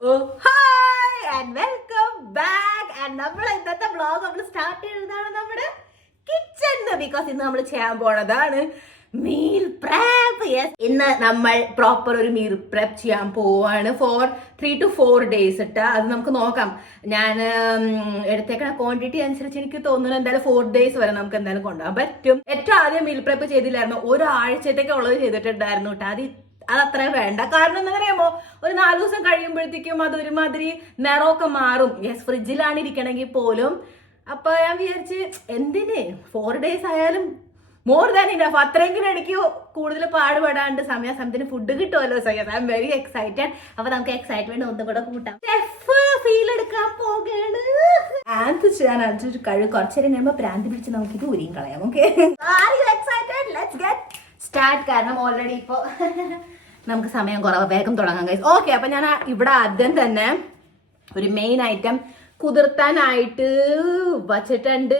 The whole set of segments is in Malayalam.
Oh, hi and welcome back. And നമ്മൾ ഇന്നത്തെ വ്ളോഗ് നമ്മൾ സ്റ്റാർട്ട് ചെയ്യുന്നതാണ് നമ്മുടെ കിച്ചണിന്ന്. ബിക്കോസ് ഇന്ന് നമ്മൾ ചെയ്യാൻ പോണതാണ് മീൽ പ്രേപ്പ്. യെസ്, ഇന്ന് നമ്മൾ പ്രോപ്പർ ഒരു മീൽ പ്രേപ്പ് ചെയ്യാൻ പോവാണ് ഫോർ 3 to 4 days ഇട്ട്. അത് നമുക്ക് നോക്കാം. ഞാൻ എടുത്തേക്കണ ക്വാണ്ടിറ്റി അനുസരിച്ച് എനിക്ക് തോന്നുന്നു എന്തായാലും 4 days വരെ നമുക്ക് എന്തായാലും കൊണ്ടുപോകാൻ പറ്റും. ഏറ്റവും ആദ്യം മീൽ പ്രേപ്പ് ചെയ്തില്ലായിരുന്നു, ഒരാഴ്ചത്തേക്ക് ഉള്ളത് ചെയ്തിട്ടുണ്ടായിരുന്നു കേട്ടോ. അതത്ര വേണ്ട. കാരണം എന്താ പറയുമ്പോ ഒരു 4 ദിവസം കഴിയുമ്പോഴത്തേക്കും അത് ഒരുമാതിരി നിറമൊക്കെ മാറും. യെസ്, ഫ്രിഡ്ജിലാണ് ഇരിക്കണമെങ്കിൽ പോലും. അപ്പൊ ഞാൻ വിചാരിച്ച് എന്തിന് 4 days ആയാലും മോർ ദാൻ ഇനഫ്. അത്രയെങ്കിലും എനിക്ക് കൂടുതൽ പാടുപെടാണ്ട് സമയത്തിന് ഫുഡ് കിട്ടുമല്ലോ. So I am very excited. അപ്പൊ നമുക്ക് എക്സൈറ്റ്മെന്റ് ഒന്നും കൂടെ കൂട്ടാം. ഫീൽ എടുക്കാൻ പോകയാണ്. ആൻഡ് ഞാൻ അടിച്ചൊരു കഴിവ് കുറച്ചേരം കഴിയുമ്പോ പ്രാന്തി പിടിച്ച് നമുക്ക് ഇത് ഉരിയും കളയാം. Okay, excited? Let's get start. കാരണം ഓൾറെഡി ഇപ്പോ നമുക്ക് സമയം കുറവ്, വേഗം തുടങ്ങാൻ കഴിയും. ഓക്കെ, അപ്പൊ ഞാൻ ഇവിടെ ആദ്യം തന്നെ ഒരു മെയിൻ ഐറ്റം കുതിർത്താനായിട്ട് വച്ചിട്ടുണ്ട്.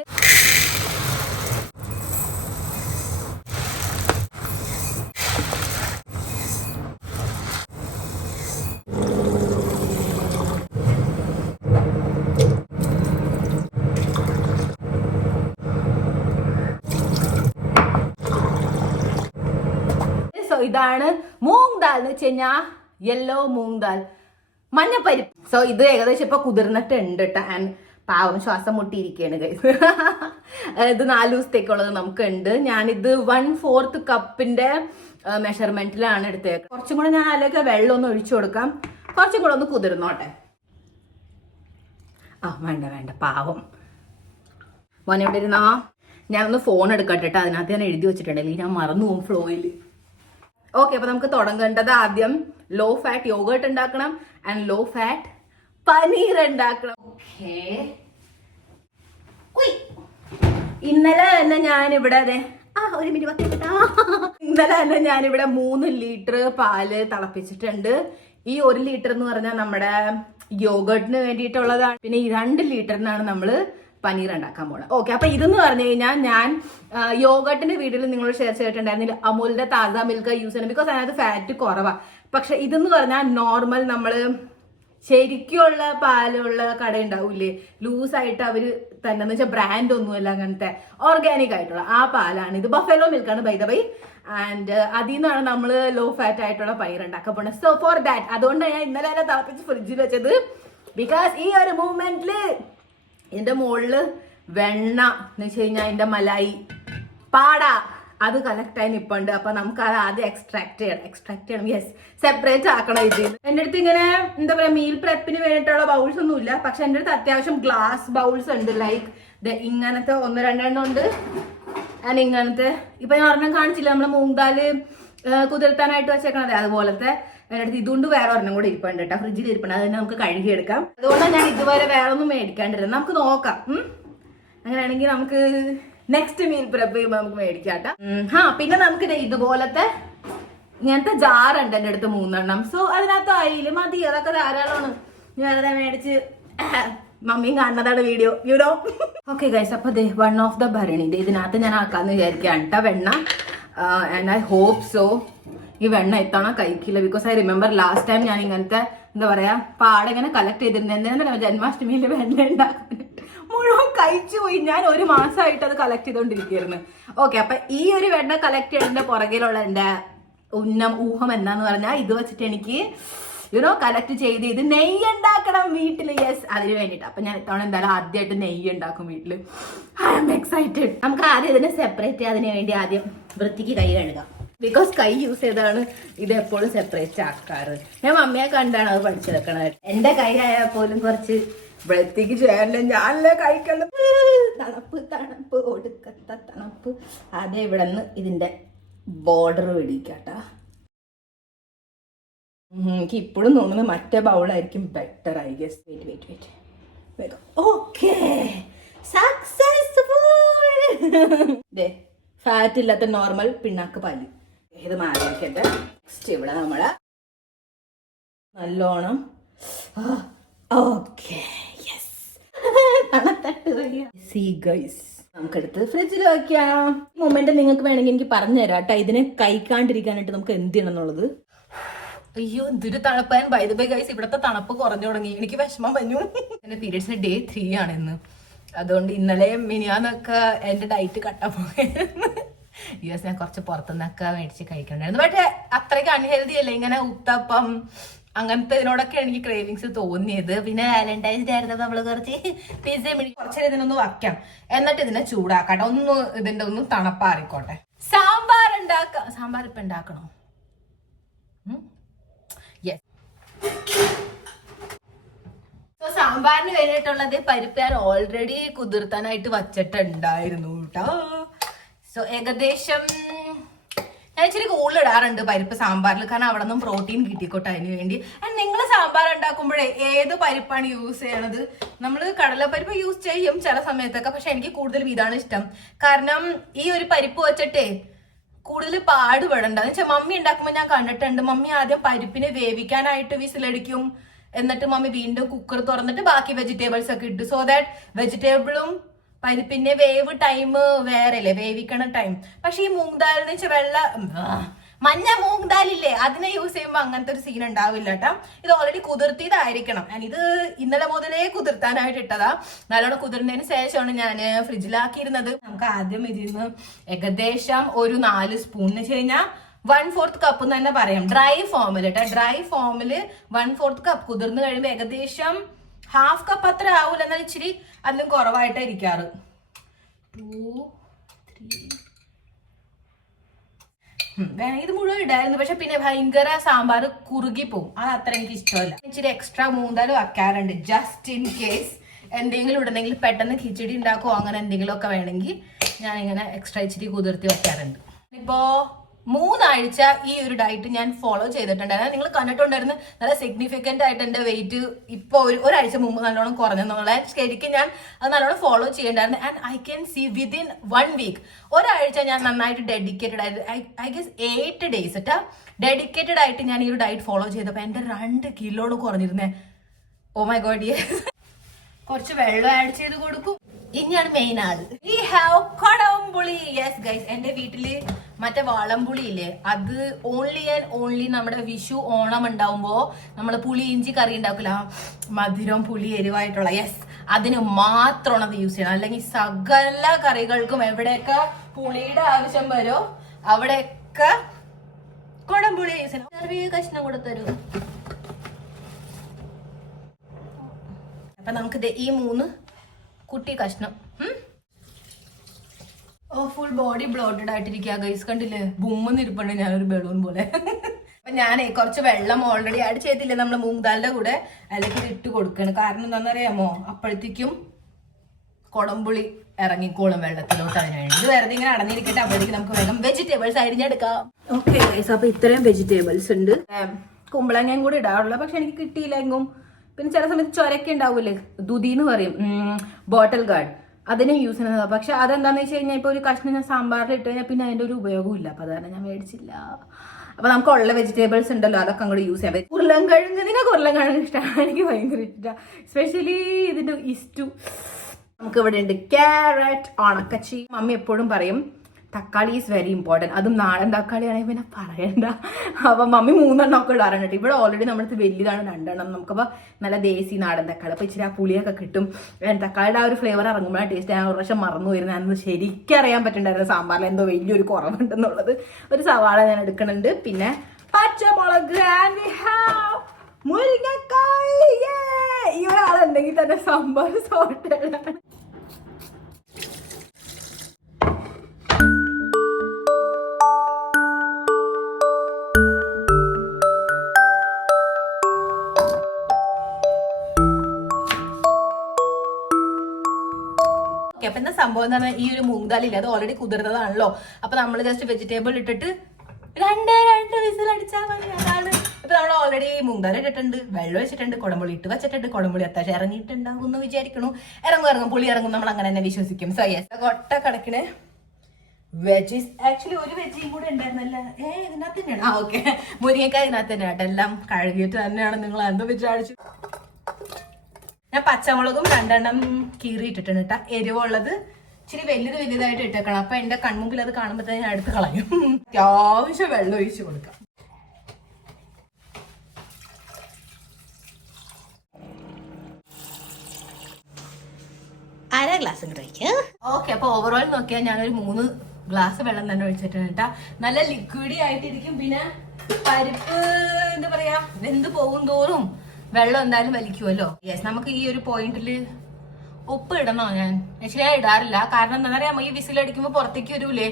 ഇതാണ് മൂങ് ദാൽ എന്ന് വെച്ച് കഴിഞ്ഞാൽ യെല്ലോ മൂങ് ദാൽ, മഞ്ഞപ്പരിപ്പ്. സോ ഇത് ഏകദേശം ഇപ്പൊ കുതിർന്നിട്ടുണ്ട് കേട്ടോ. ആൻഡ് പാവം ശ്വാസം മുട്ടിയിരിക്കുകയാണ് ഗൈസ്. ഇത് 4 ദിവസത്തേക്കുള്ളത് നമുക്കുണ്ട്. ഞാനിത് 1/4 കപ്പിന്റെ മെഷർമെന്റിലാണ് എടുത്തേക്കുന്നത്. കുറച്ചും കൂടെ ഞാൻ അതിലേക്ക് വെള്ളം ഒന്ന് ഒഴിച്ചു കൊടുക്കാം. കുറച്ചും കൂടെ ഒന്ന് കുതിർന്നോട്ടെ. വേണ്ട പാവം മോനെ എവിടെ ഇരുന്നാ. ഞാനൊന്ന് ഫോൺ എടുക്കട്ടെ. അതിനകത്ത് ഞാൻ എഴുതി വെച്ചിട്ടുണ്ടല്ലേ, ഞാൻ മറന്നു പോകും ഫ്ലോയിൽ. ഓക്കെ, അപ്പൊ നമുക്ക് തുടങ്ങേണ്ടത് ആദ്യം ലോ ഫാറ്റ് യോഗേർട്ട് ഉണ്ടാക്കണം ആൻഡ് ലോ ഫാറ്റ് പനീർ ഉണ്ടാക്കണം. ഓക്കെ, ഇന്നലെ തന്നെ ഞാനിവിടെ ഇന്നലെ തന്നെ ഞാനിവിടെ 3 ലിറ്റർ പാല് തിളപ്പിച്ചിട്ടുണ്ട്. ഈ 1 ലിറ്റർ എന്ന് പറഞ്ഞാൽ നമ്മുടെ യോഗേർട്ടിന് വേണ്ടിയിട്ടുള്ളതാണ്. പിന്നെ ഈ 2 ലിറ്ററിനാണ് നമ്മള് പനീർ ഉണ്ടാക്കാൻ പോകണം. ഓക്കെ, അപ്പൊ ഇതെന്ന് പറഞ്ഞു കഴിഞ്ഞാൽ ഞാൻ യോഗട്ടിന്റെ വീഡിയോയിൽ നിങ്ങളോട് ഷെയർ ചെയ്തിട്ടുണ്ടായിരുന്നില്ല അമൂലിന്റെ താജ മിൽക്ക് യൂസ് ചെയ്യണം. ബിക്കോസ് അതിനകത്ത് ഫാറ്റ് കുറവാണ്. പക്ഷെ ഇതെന്ന് പറഞ്ഞാൽ നോർമൽ നമ്മള് ശരിക്കുള്ള പാലുള്ള കട ഉണ്ടാവൂലേ, ലൂസായിട്ട് അവര് തന്നെ എന്ന് വെച്ചാൽ ബ്രാൻഡ് ഒന്നുമല്ല, അങ്ങനത്തെ ഓർഗാനിക് ആയിട്ടുള്ള ആ പാലാണ്. ഇത് ബഫലോ മിൽക്കാണ് ബൈ ദ വൈ. ആൻഡ് അതിൽ നിന്നാണ് നമ്മൾ ലോ ഫാറ്റ് ആയിട്ടുള്ള പനീർ ഉണ്ടാക്കാൻ പോണത്. സോ ഫോർ ദാറ്റ്, അതുകൊണ്ടാണ് ഞാൻ ഇന്നലെ തന്നെ തിളപ്പിച്ച് ഫ്രിഡ്ജിൽ വെച്ചത്. ബിക്കോസ് ഈ ഒരു മൂവ്മെന്റില് ഇതിന്റെ മുകളില് വെണ്ണ എന്ന് വെച്ച് കഴിഞ്ഞാൽ അതിന്റെ മലായി പാട അത് കളക്ട് ആയി നിപ്പുണ്ട്. അപ്പൊ നമുക്ക് അത് ആദ്യം എക്സ്ട്രാക്ട് ചെയ്യണം. യെസ്, സെപ്പറേറ്റ് ആക്കണം. ഇത് എന്റെ അടുത്ത് ഇങ്ങനെ എന്താ പറയാ മീൽ പ്രെപ്പിന് വേണ്ടിയിട്ടുള്ള ബൗൾസ് ഒന്നും ഇല്ല. പക്ഷെ എന്റെ അടുത്ത് അത്യാവശ്യം ഗ്ലാസ് ബൗൾസ് ഉണ്ട്. ലൈക്ക് ഇങ്ങനത്തെ 1-2 എണ്ണം ഉണ്ട്. ആൻഡ് ഇങ്ങനത്തെ ഇപ്പൊ ഞാൻ ഒരെണ്ണം കാണിച്ചില്ല, നമ്മള് മൂങ്കാല് കുതിർത്താനായിട്ട് വെച്ചേക്കണത് അതുപോലത്തെ എൻ്റെ അടുത്ത്. ഇതുകൊണ്ട് വേറെ ഒരെണ്ണം കൂടെ ഇരിപ്പുണ്ട് കേട്ടോ, ഫ്രിഡ്ജിൽ ഇരിപ്പുണ്ട്. അത് തന്നെ നമുക്ക് കഴുകിയെടുക്കാം. അതുകൊണ്ടാണ് ഞാൻ ഇതുവരെ വേറെ ഒന്നും മേടിക്കാണ്ടിരുന്നത്. നമുക്ക് നോക്കാം. അങ്ങനെയാണെങ്കിൽ നമുക്ക് നെക്സ്റ്റ് മീൽ പ്രെപ്പ് ചെയ്യുമ്പോൾ നമുക്ക് മേടിക്കാട്ടോ. പിന്നെ നമുക്ക് ഇതുപോലത്തെ ഇങ്ങനത്തെ ജാറുണ്ട് എൻ്റെ അടുത്ത് 3 എണ്ണം. സോ അതിനകത്ത് അയില് മതി, അതൊക്കെ ധാരാളമാണ്. ഞാൻ വെറുതെ മേടിച്ച് മമ്മിയും കാണുന്നതാണ് വീഡിയോ, യുനോ. ഓക്കെ ഗൈസ്, അപ്പൊ 1 ഓഫ് ദ ഭരണി ഇതിനകത്ത് ഞാൻ ആക്കാന്ന് വിചാരിക്കാം കേട്ടോ വെണ്ണ. ആൻഡ് ഐ ഹോപ്പ് സോ ഈ വെണ്ണ എത്തണം കഴിക്കില്ല. Because I remember last time ഞാൻ ഇങ്ങനത്തെ എന്താ പറയാ പാടെ ഇങ്ങനെ കളക്ട് ചെയ്തിരുന്നത്. എന്തിനാ ജന്മാഷ്ടമിയിൽ വെണ്ണ ഉണ്ടാക്കുന്നത് മുഴുവൻ കഴിച്ചു പോയി. ഞാൻ 1 മാസമായിട്ട് അത് കളക്ട് ചെയ്തോണ്ടിരിക്കുകയായിരുന്നു. ഓക്കെ, അപ്പൊ ഈ ഒരു വെണ്ണ കളക്ട് ചെയ്തതിന്റെ പുറകിലുള്ള എന്റെ ഊഹം എന്താന്ന് പറഞ്ഞാൽ ഇത് വെച്ചിട്ട് എനിക്ക് കളക്ട് ചെയ്ത് ഇത് നെയ്യ് ഉണ്ടാക്കണം വീട്ടില്. യെസ്, അതിന് വേണ്ടിട്ട്. അപ്പൊ ഞാൻ ഇത്തവണ എന്തായാലും ആദ്യമായിട്ട് നെയ്യ് ഉണ്ടാക്കും വീട്ടില്. I am excited. നമുക്ക് ആദ്യം ഇതിനെ സെപ്പറേറ്റ് അതിന് വേണ്ടി ആദ്യം വൃത്തിക്ക് കൈ കഴുകാം. ബിക്കോസ് കൈ യൂസ് ചെയ്താണ് ഇത് എപ്പോഴും സെപ്പറേറ്റ് ആക്കാറ്. ഞാൻ മമ്മിയെ കണ്ടാണ് അത് പഠിച്ചെടുക്കണത്. എന്റെ കൈ ആയാൽ പോലും കുറച്ച് വൃത്തിക്ക് ചെയ്യാനല്ലേ ഞാനല്ലേ കഴിക്കണം. തണുപ്പ് ഒടുക്കത്ത തണുപ്പ്. ആദ്യം ഇവിടെ നിന്ന് ഇതിന്റെ ബോർഡർ പിടിക്കാട്ടാ. എനിക്ക് ഇപ്പോഴും തോന്നുന്നത് മറ്റേ ബൗളായിരിക്കും better. I guess. Wait. Okay, successful. Fat ഇല്ലാത്ത നോർമൽ പിണ്ണാക്ക് പാല് ഇത് മാറി വെക്കട്ടെ. നെക്സ്റ്റ് ഇവിടെ നമ്മള് നല്ലോണം ഓക്കെ യെസ് തണുത്തട്ട് സീ ഗൈസ് നമുക്കെടുത്ത് ഫ്രിഡ്ജിൽ വെക്കാം. മൊമെന്റ് നിങ്ങൾക്ക് വേണമെങ്കിൽ എനിക്ക് പറഞ്ഞു തരാം കേട്ടോ. ഇതിനെ കഴിക്കാണ്ടിരിക്കാനായിട്ട് നമുക്ക് എന്ത് ചെയ്യണം എന്നുള്ളത്. അയ്യോ എന്തൊരു തണുപ്പാൻ. ബൈ ദ ബൈ ഗൈസ്, ഇവിടുത്തെ തണുപ്പ് കുറഞ്ഞു തുടങ്ങി, എനിക്ക് വിഷമം വന്നു. എന്റെ പീരിയഡ്സിന് ഡേ 3 ആണ് ഇന്ന്. അതുകൊണ്ട് ഇന്നലെ മിനിയാന്നൊക്കെ എന്റെ ഡയറ്റ് കട്ടാൻ പോയായിരുന്നു. യെസ്, ഞാൻ കുറച്ച് പുറത്തുനിന്നൊക്കെ മേടിച്ച് കഴിക്കണ്ടായിരുന്നു. പക്ഷെ അത്രയ്ക്ക് അൺഹെൽത്തി അല്ലേ ഇങ്ങനെ ഉത്തപ്പം അങ്ങനത്തെ ഇതിനോടൊക്കെ എനിക്ക് ക്രേവിങ്സ് തോന്നിയത്. പിന്നെ വാലന്റൈൻസ് ഡേ ആയിരുന്നു, നമ്മള് കുറച്ച് പിസ്സ കുറച്ചേരം ഇതിനൊന്ന് വയ്ക്കാം, എന്നിട്ട് ഇതിനെ ചൂടാക്കട്ടെ, ഇതിന്റെ ഒന്ന് തണുപ്പാറിക്കോട്ടെ. സാമ്പാർ ഉണ്ടാക്കാം. സാമ്പാർ ഇപ്പൊ ഉണ്ടാക്കണോ? യെസ്. സാമ്പാറിന് വേണ്ടിയിട്ടുള്ളത് പരിപ്പ് ഞാൻ ഓൾറെഡി കുതിർത്താനായിട്ട് വച്ചിട്ടുണ്ടായിരുന്നു കേട്ടോ. സോ ഏകദേശം ഞാൻ ഇച്ചിരി കൂടുതലിടാറുണ്ട് പരിപ്പ് സാമ്പാറിൽ, കാരണം അവിടെ നിന്നും പ്രോട്ടീൻ കിട്ടിക്കോട്ടെ അതിന് വേണ്ടി. ആൻഡ് നിങ്ങൾ സാമ്പാർ ഉണ്ടാക്കുമ്പോഴേ ഏത് പരിപ്പാണ് യൂസ് ചെയ്യണത്? നമ്മൾ കടലപ്പരിപ്പ് യൂസ് ചെയ്യും ചില സമയത്തൊക്കെ, പക്ഷെ എനിക്ക് കൂടുതലും ഇതാണ് ഇഷ്ടം. കാരണം ഈ ഒരു പരിപ്പ് വെച്ചിട്ടേ കൂടുതൽ പാടുപെടണ്ട. എന്ന് വെച്ചാൽ മമ്മി ഉണ്ടാക്കുമ്പോൾ ഞാൻ കണ്ടിട്ടുണ്ട്, മമ്മി ആദ്യം പരിപ്പിനെ വേവിക്കാനായിട്ട് വിസിലടിക്കും, എന്നിട്ട് മമ്മി വീണ്ടും കുക്കർ തുറന്നിട്ട് ബാക്കി വെജിറ്റബിൾസ് ഒക്കെ ഇട്ടു. സോ ദാറ്റ് വെജിറ്റബിളും പരിപ്പിന്റെ വേവ് ടൈം വേറെ അല്ലേ, വേവിക്കണ ടൈം. പക്ഷെ ഈ മൂങ് ദാൽ എന്ന് വെച്ചാൽ മഞ്ഞ മൂങ് ദാലില്ലേ, അതിനെ യൂസ് ചെയ്യുമ്പോൾ അങ്ങനത്തെ ഒരു സീൻ ഉണ്ടാവില്ല കേട്ടോ. ഇത് ഓൾറെഡി കുതിർത്തിയതായിരിക്കണം. ഞാൻ ഇത് ഇന്നലെ മുതലേ കുതിർത്താനായിട്ട് ഇട്ടതാ. നല്ലോണം കുതിർന്നതിന് ശേഷമാണ് ഞാൻ ഫ്രിഡ്ജിലാക്കിയിരുന്നത്. നമുക്ക് ആദ്യം ഇതിന്ന് ഏകദേശം ഒരു 4 സ്പൂൺ എന്ന് വെച്ച് കഴിഞ്ഞാൽ 1/4 കപ്പ് എന്ന് തന്നെ പറയാം. ഡ്രൈ ഫോമിൽ കേട്ടോ, ഡ്രൈ ഫോമില് 1/4 കപ്പ് കുതിർന്ന് കഴിയുമ്പോൾ ഏകദേശം 1/2 കപ്പ് അത്ര ആവൂല, എന്നാൽ ഇച്ചിരി അതിലും കുറവായിട്ടാ ഇരിക്കാറ്. 2 3 വേണമെങ്കിൽ ഇത് മുഴുവൻ ഇടായിരുന്നു, പക്ഷെ പിന്നെ ഭയങ്കര സാമ്പാർ കുറുകി പോകും, അത് അത്ര എനിക്ക് ഇഷ്ടമല്ല. ഇച്ചിരി എക്സ്ട്രാ മൂന്നാല് വെക്കാറുണ്ട്, ജസ്റ്റ് ഇൻ കേസ് എന്തെങ്കിലും ഇടണമെങ്കിൽ, പെട്ടെന്ന് കിച്ചടി ഉണ്ടാക്കുമോ അങ്ങനെ എന്തെങ്കിലും ഒക്കെ വേണമെങ്കിൽ ഞാനിങ്ങനെ എക്സ്ട്രാ ഇച്ചിരി കുതിർത്തി വെക്കാറുണ്ട്. ഇപ്പോ 3 ആഴ്ച ഈ ഒരു ഡയറ്റ് ഞാൻ ഫോളോ ചെയ്തിട്ടുണ്ടായിരുന്നു. നിങ്ങൾ കണ്ടിട്ടുണ്ടായിരുന്നു നല്ല സിഗ്നിഫിക്കന്റ് ആയിട്ട് എന്റെ വെയിറ്റ് ഇപ്പൊ ഒരാഴ്ച മുമ്പ് നല്ലോണം കുറഞ്ഞെന്നുള്ള. ശരിക്കും ഞാൻ അത് നല്ലോണം ഫോളോ ചെയ്യണ്ടായിരുന്നു. And I can see within 1 week, ഒരാഴ്ച ഞാൻ നന്നായിട്ട് ഡെഡിക്കേറ്റഡ് ആയിട്ട്, ഐ ഗസ് 8 days കേട്ടാ ഡെഡിക്കേറ്റഡ് ആയിട്ട് ഞാൻ ഈ ഒരു ഡയറ്റ് ഫോളോ ചെയ്തപ്പോ എന്റെ 2 കിലോണ് കുറഞ്ഞിരുന്നേ. ഓ മൈ ഗോഡ്. കുറച്ച് വെള്ളം ആഡ് ചെയ്ത് കൊടുക്കും. ഇനിയാണ് മെയിൻ ആള്, വി ഹാവ് കൊടംപുളി. യെസ് ഗൈസ്, എന്റെ വീട്ടില് മറ്റേ വാളംപുളി ഇല്ലേ, അത് ഓൺലി ആൻഡ് ഓൺലി നമ്മുടെ വിഷു ഓണം ഉണ്ടാവുമ്പോ നമ്മള് പുളി ഇഞ്ചി കറി ഉണ്ടാക്കില്ല, മധുരം പുളി എരിവായിട്ടുള്ള, യെസ് അതിന് മാത്രമാണ് അത് യൂസ് ചെയ്യണം. അല്ലെങ്കിൽ സകല കറികൾക്കും എവിടെയൊക്കെ പുളിയുടെ ആവശ്യം വരുമോ അവിടെയൊക്കെ കൊടംപുളി യൂസ് ചെയ്യണം. ചെറിയ കഷ്ണം കൂടെ തരൂ. അപ്പൊ നമുക്ക് ഈ 3 കുട്ടി കഷ്ണം. ഓ ഫുൾ ബോഡി ബ്ലോട്ടഡ് ആയിട്ടിരിക്കുക ഗൈസ്, കണ്ടില്ലേ, ബുമ്മെന്ന് ഇരിപ്പുണ്ട് ഞാനൊരു ബലൂൺ പോലെ. അപ്പൊ ഞാനേ കുറച്ച് വെള്ളം ഓൾറെഡി ആഡ് ചെയ്തില്ലേ നമ്മള് മൂങ് ദാലിന്റെ കൂടെ, അതിലേക്ക് ഇട്ട് കൊടുക്കണം. കാരണം എന്താണെന്നറിയാമോ, അപ്പോഴത്തേക്കും കൊടംപുളി ഇറങ്ങിക്കോളും വെള്ളത്തിലോട്ട്. അതിന് വേണ്ടി ഇത് വെറുതെ ഇങ്ങനെ അടഞ്ഞിരിക്കട്ടെ, അപ്പോഴത്തേക്ക് നമുക്ക് വേഗം വെജിറ്റബിൾസ് അരിഞ്ഞെടുക്കാം. ഓക്കെ ഗൈസ്, അപ്പൊ ഇത്രയും വെജിറ്റബിൾസ് ഉണ്ട്. കുമ്പളങ്ങയും കൂടി ഇടാറുള്ള, പക്ഷെ എനിക്ക് കിട്ടിയില്ലെങ്കും. പിന്നെ ചില സമയത്ത് ചൊരക്ക ഉണ്ടാവൂലേ, ദുതി എന്ന് പറയും, ബോട്ടിൽ ഗാർഡ്, അതിനെ യൂസ് ചെയ്യുന്നത്. പക്ഷെ അതെന്താണെന്ന് വെച്ച് കഴിഞ്ഞാൽ ഇപ്പോൾ ഒരു കഷ്ണം ഞാൻ സാമ്പാറിൽ ഇട്ട് കഴിഞ്ഞാൽ പിന്നെ അതിൻ്റെ ഒരു ഉപയോഗവും ഇല്ല. അപ്പോൾ അതാണ് ഞാൻ മേടിച്ചില്ല. അപ്പോൾ നമുക്ക് ഉള്ള വെജിറ്റബിൾസ് ഉണ്ടല്ലോ അതൊക്കെ അങ്ങോട്ട് യൂസ് ചെയ്യാം. ഉരുളൻകിഴങ്ങ്, നിങ്ങൾക്ക് ഉരുളൻകിഴങ്ങ് ഇഷ്ടമാണ്, എനിക്ക് ഭയങ്കര ഇഷ്ടമാണ്. സ്പെഷ്യലി ഇതിൻ്റെ ഇസ്റ്റു. നമുക്ക് ഇവിടെ ഉണ്ട് ക്യാരറ്റ്, ഉണക്കച്ചി. മമ്മി എപ്പോഴും പറയും തക്കാളി ഈസ് വെരി ഇമ്പോർട്ടൻറ്റ്, അതും നാടൻ തക്കാളി ആണെങ്കിൽ പിന്നെ പറയണ്ട. അപ്പം മമ്മി 3 എണ്ണമൊക്കെ ഇടാറുണ്ട്. ഇവിടെ ഓൾറെഡി നമ്മുടെ വലിയതാണ് 2 എണ്ണം. നമുക്കപ്പോൾ നല്ല ദേശി നാടൻ തക്കാളി, അപ്പോൾ ഇച്ചിരി ആ പുളിയൊക്കെ കിട്ടും. തക്കാളിയുടെ ആ ഒരു ഫ്ലേവർ ഇറങ്ങുമ്പോഴാണ് ടേസ്റ്റ്. ഞാൻ ഒരു പ്രാവശ്യം മറന്നു വരുന്നത്, ഞാനത് ശരിക്കും അറിയാൻ പറ്റുന്നുണ്ടായിരുന്നു സാമ്പാറിൽ എന്തോ വലിയൊരു കുറവുണ്ടെന്നുള്ളത്. ഒരു സവാള ഞാൻ എടുക്കുന്നുണ്ട്, പിന്നെ പച്ചമുളക്, മുരിങ്ങക്കായ്. ഈ ഒരാളുണ്ടെങ്കിൽ തന്നെ സാമ്പാർ സോർട്ടഡ്. അപ്പൊ എന്താ സംഭവം എന്ന് പറഞ്ഞാൽ, ഈ ഒരു മൂങ് ദാൽ ഇല്ല, അത് ഓൾറെഡി കുതിർന്നതാണല്ലോ. അപ്പൊ നമ്മൾ ജസ്റ്റ് വെജിറ്റബിൾ ഇട്ടിട്ട് 2 വിസിൽ അടിച്ചാൽ മതി. അതാണ് ഇപ്പൊ നമ്മൾ ഓൾറെഡി മൂങ് ദാൽ ഇട്ടിട്ടുണ്ട്, വെള്ളം വെച്ചിട്ടുണ്ട്, കുടംപുളി ഇട്ട് വെച്ചിട്ടുണ്ട്. കുടംപുളി അത്യാവശ്യം ഇറങ്ങിയിട്ടുണ്ടാവും എന്ന് വിചാരിക്കണു. ഇറങ്ങും പുളി ഇറങ്ങും, നമ്മൾ അങ്ങനെ തന്നെ വിശ്വസിക്കും. സോ യെസ്, കൊട്ട കണക്കിന് വെജീസ്. ആക്ച്വലി ഒരു വെജിയും കൂടെ ഉണ്ടായിരുന്നല്ല, ഇതിനകത്ത് തന്നെയാണ്. ഓക്കെ, മുരിങ്ങക്കായ ഇതിനകത്ത് തന്നെയാണ്. എല്ലാം കഴുകിയിട്ട് തന്നെയാണ്, നിങ്ങൾ എന്തോ വിചാരിച്ചു. ഞാൻ പച്ചമുളകും 2 എണ്ണം കീറി ഇട്ടിട്ടുണ്ട് കേട്ടോ. എരിവുള്ളത് ഇച്ചിരി വലുതായിട്ട് ഇട്ടേക്കണം. അപ്പൊ എന്റെ കൺമുമ്പിൽ അത് കാണുമ്പോൾ ഞാൻ എടുത്ത് കളയും. അത്യാവശ്യം വെള്ളം ഒഴിച്ചു കൊടുക്കാം. ഗ്ലാസ് ഇങ്ങോട്ട് വയ്ക്കുക. ഓക്കെ, അപ്പൊ ഓവറോൾ നോക്കിയാൽ ഞാനൊരു 3 ഗ്ലാസ് വെള്ളം തന്നെ ഒഴിച്ചിട്ടുണ്ട് കേട്ടാ. നല്ല ലിക്വിഡി ആയിട്ടിരിക്കും. പിന്നെ പരിപ്പ് എന്താ പറയാ, വെന്ത് പോകും തോറും വെള്ളം എന്തായാലും വലിക്കുമല്ലോ. യെസ്, നമുക്ക് ഈ ഒരു പോയിന്റിൽ ഉപ്പ് ഇടണോ? ഞാൻ ആക്ച്വലി ഇടാറില്ല. കാരണം എന്താ പറയാ, ഈ വിസിലടിക്കുമ്പോ പുറത്തേക്ക് വരൂലേ,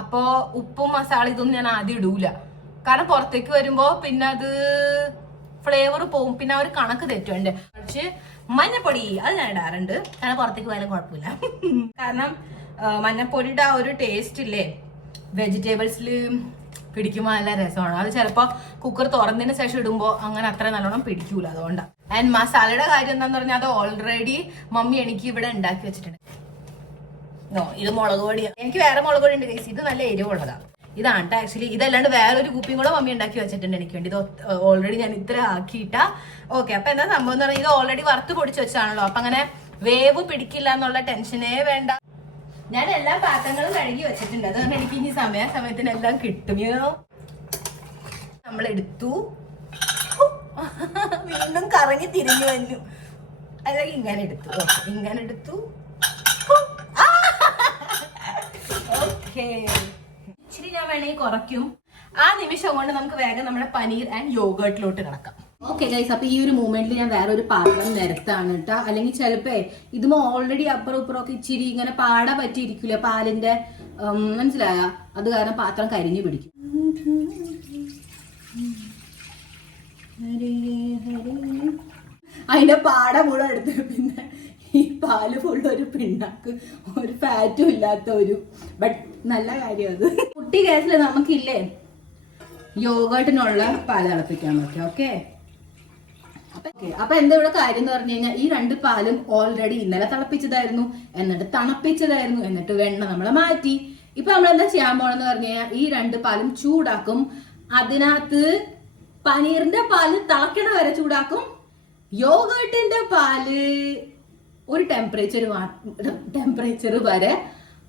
അപ്പൊ ഉപ്പും മസാല ഇതൊന്നും ഞാൻ ആദ്യം ഇടൂല. കാരണം പുറത്തേക്ക് വരുമ്പോ പിന്നെ അത് ഫ്ലേവർ പോവും, പിന്നെ ആ ഒരു കണക്ക് തെറ്റുണ്ട്. പക്ഷെ മഞ്ഞപ്പൊടി അത് ഞാൻ ഇടാറുണ്ട്, കാരണം പുറത്തേക്ക് പോയാലും കുഴപ്പമില്ല. കാരണം മഞ്ഞപ്പൊടിയുടെ ആ ഒരു ടേസ്റ്റ് ഇല്ലേ വെജിറ്റബിൾസിൽ പിടിക്കുമ്പോൾ നല്ല രസമാണ്. അത് ചിലപ്പോ കുക്കർ തുറന്നതിന് ശേഷം ഇടുമ്പോ അങ്ങനെ അത്ര നല്ലോണം പിടിക്കൂല, അതുകൊണ്ടാണ്. ആൻഡ് മസാലയുടെ കാര്യം എന്താന്ന് പറഞ്ഞാൽ അത് ഓൾറെഡി മമ്മി എനിക്ക് ഇവിടെ ഉണ്ടാക്കി വെച്ചിട്ടുണ്ട്. ഇത് മുളക് പൊടിയാണ്. എനിക്ക് വേറെ മുളക് പൊടി ഉണ്ട് ഗൈസ്, ഇത് നല്ല എരിവുള്ളതാണ്. ഇതാണ് ആക്ച്വലി. ഇതല്ലാണ്ട് വേറൊരു കുപ്പിയും കൂടെ മമ്മി ഉണ്ടാക്കി വെച്ചിട്ടുണ്ട് എനിക്ക് വേണ്ടി. ഇത് ഓൾറെഡി ഞാൻ ഇത്ര ആക്കിയിട്ടാ. ഓക്കെ, അപ്പൊ എന്താ സംഭവം എന്ന് പറഞ്ഞാൽ ഇത് ഓൾറെഡി വറുത്ത് പൊടിച്ച് വെച്ചാണല്ലോ, അപ്പൊ അങ്ങനെ വേവ് പിടിക്കില്ല എന്നുള്ള ടെൻഷനേ വേണ്ട. ഞാൻ എല്ലാ പാത്രങ്ങളും കഴുകി വെച്ചിട്ടുണ്ട്, അതുകൊണ്ട് എനിക്ക് ഇനി സമയത്തിന് എല്ലാം കിട്ടും. നമ്മളെടുത്തു, വീണ്ടും കറങ്ങി തിരിഞ്ഞു വന്നു. അല്ലെങ്കിൽ ഇങ്ങനെ എടുത്തു, ഇങ്ങനെ എടുത്തു. ഓക്കെ, ഇച്ചിരി ഞാൻ വേണമെങ്കിൽ കുറയ്ക്കും. ആ നിമിഷം കൊണ്ട് നമുക്ക് വേഗം നമ്മുടെ പനീർ ആൻഡ് യോഗേർട്ടിലോട്ട് കിടക്കാം. ഓക്കെ ഗൈസ്, അപ്പൊ ഈ ഒരു മൂമെന്റിൽ ഞാൻ വേറൊരു പാത്രം നിരത്താണ് കേട്ടോ. അല്ലെങ്കിൽ ചിലപ്പോ ഇതുമോ ഓൾറെഡി അപ്പുറം ഇപ്പുറം ഒക്കെ ഇച്ചിരി ഇങ്ങനെ പാട പറ്റിയിരിക്കൂല പാലിന്റെ, മനസ്സിലായ? അത് കാരണം പാത്രം കരിഞ്ഞു പിടിക്കും. അതിന്റെ പാട മുഴുവൻ എടുത്ത് പിന്നെ ഈ പാല് ഫുള്ള് ഒരു പിണ്ണാക്ക്, ഒരു ഫാറ്റും ഇല്ലാത്ത ഒരു, ബട്ട് നല്ല കാര്യം അത്. കുട്ടി ഗ്യാസിൽ നമുക്കില്ലേ യോഗേർട്ടിനുള്ള പാല് തിളപ്പിക്കാൻ പറ്റും. ഓക്കെ, അപ്പൊ എന്താ ഇവിടെ കാര്യം എന്ന് പറഞ്ഞു കഴിഞ്ഞാൽ ഈ 2 പാലും ഓൾറെഡി ഇന്നലെ തിളപ്പിച്ചതായിരുന്നു, എന്നിട്ട് തണുപ്പിച്ചതായിരുന്നു, എന്നിട്ട് വെണ്ണ നമ്മളെ മാറ്റി. ഇപ്പൊ നമ്മൾ എന്താ ചെയ്യാൻ പോണെന്ന് പറഞ്ഞു കഴിഞ്ഞാൽ ഈ 2 പാലും ചൂടാക്കും. അതിനകത്ത് പനീറിന്റെ പാല് തിളക്കണ വരെ ചൂടാക്കും. യോഗേർട്ടിന്റെ പാല് ഒരു ടെമ്പറേച്ചർ വരെ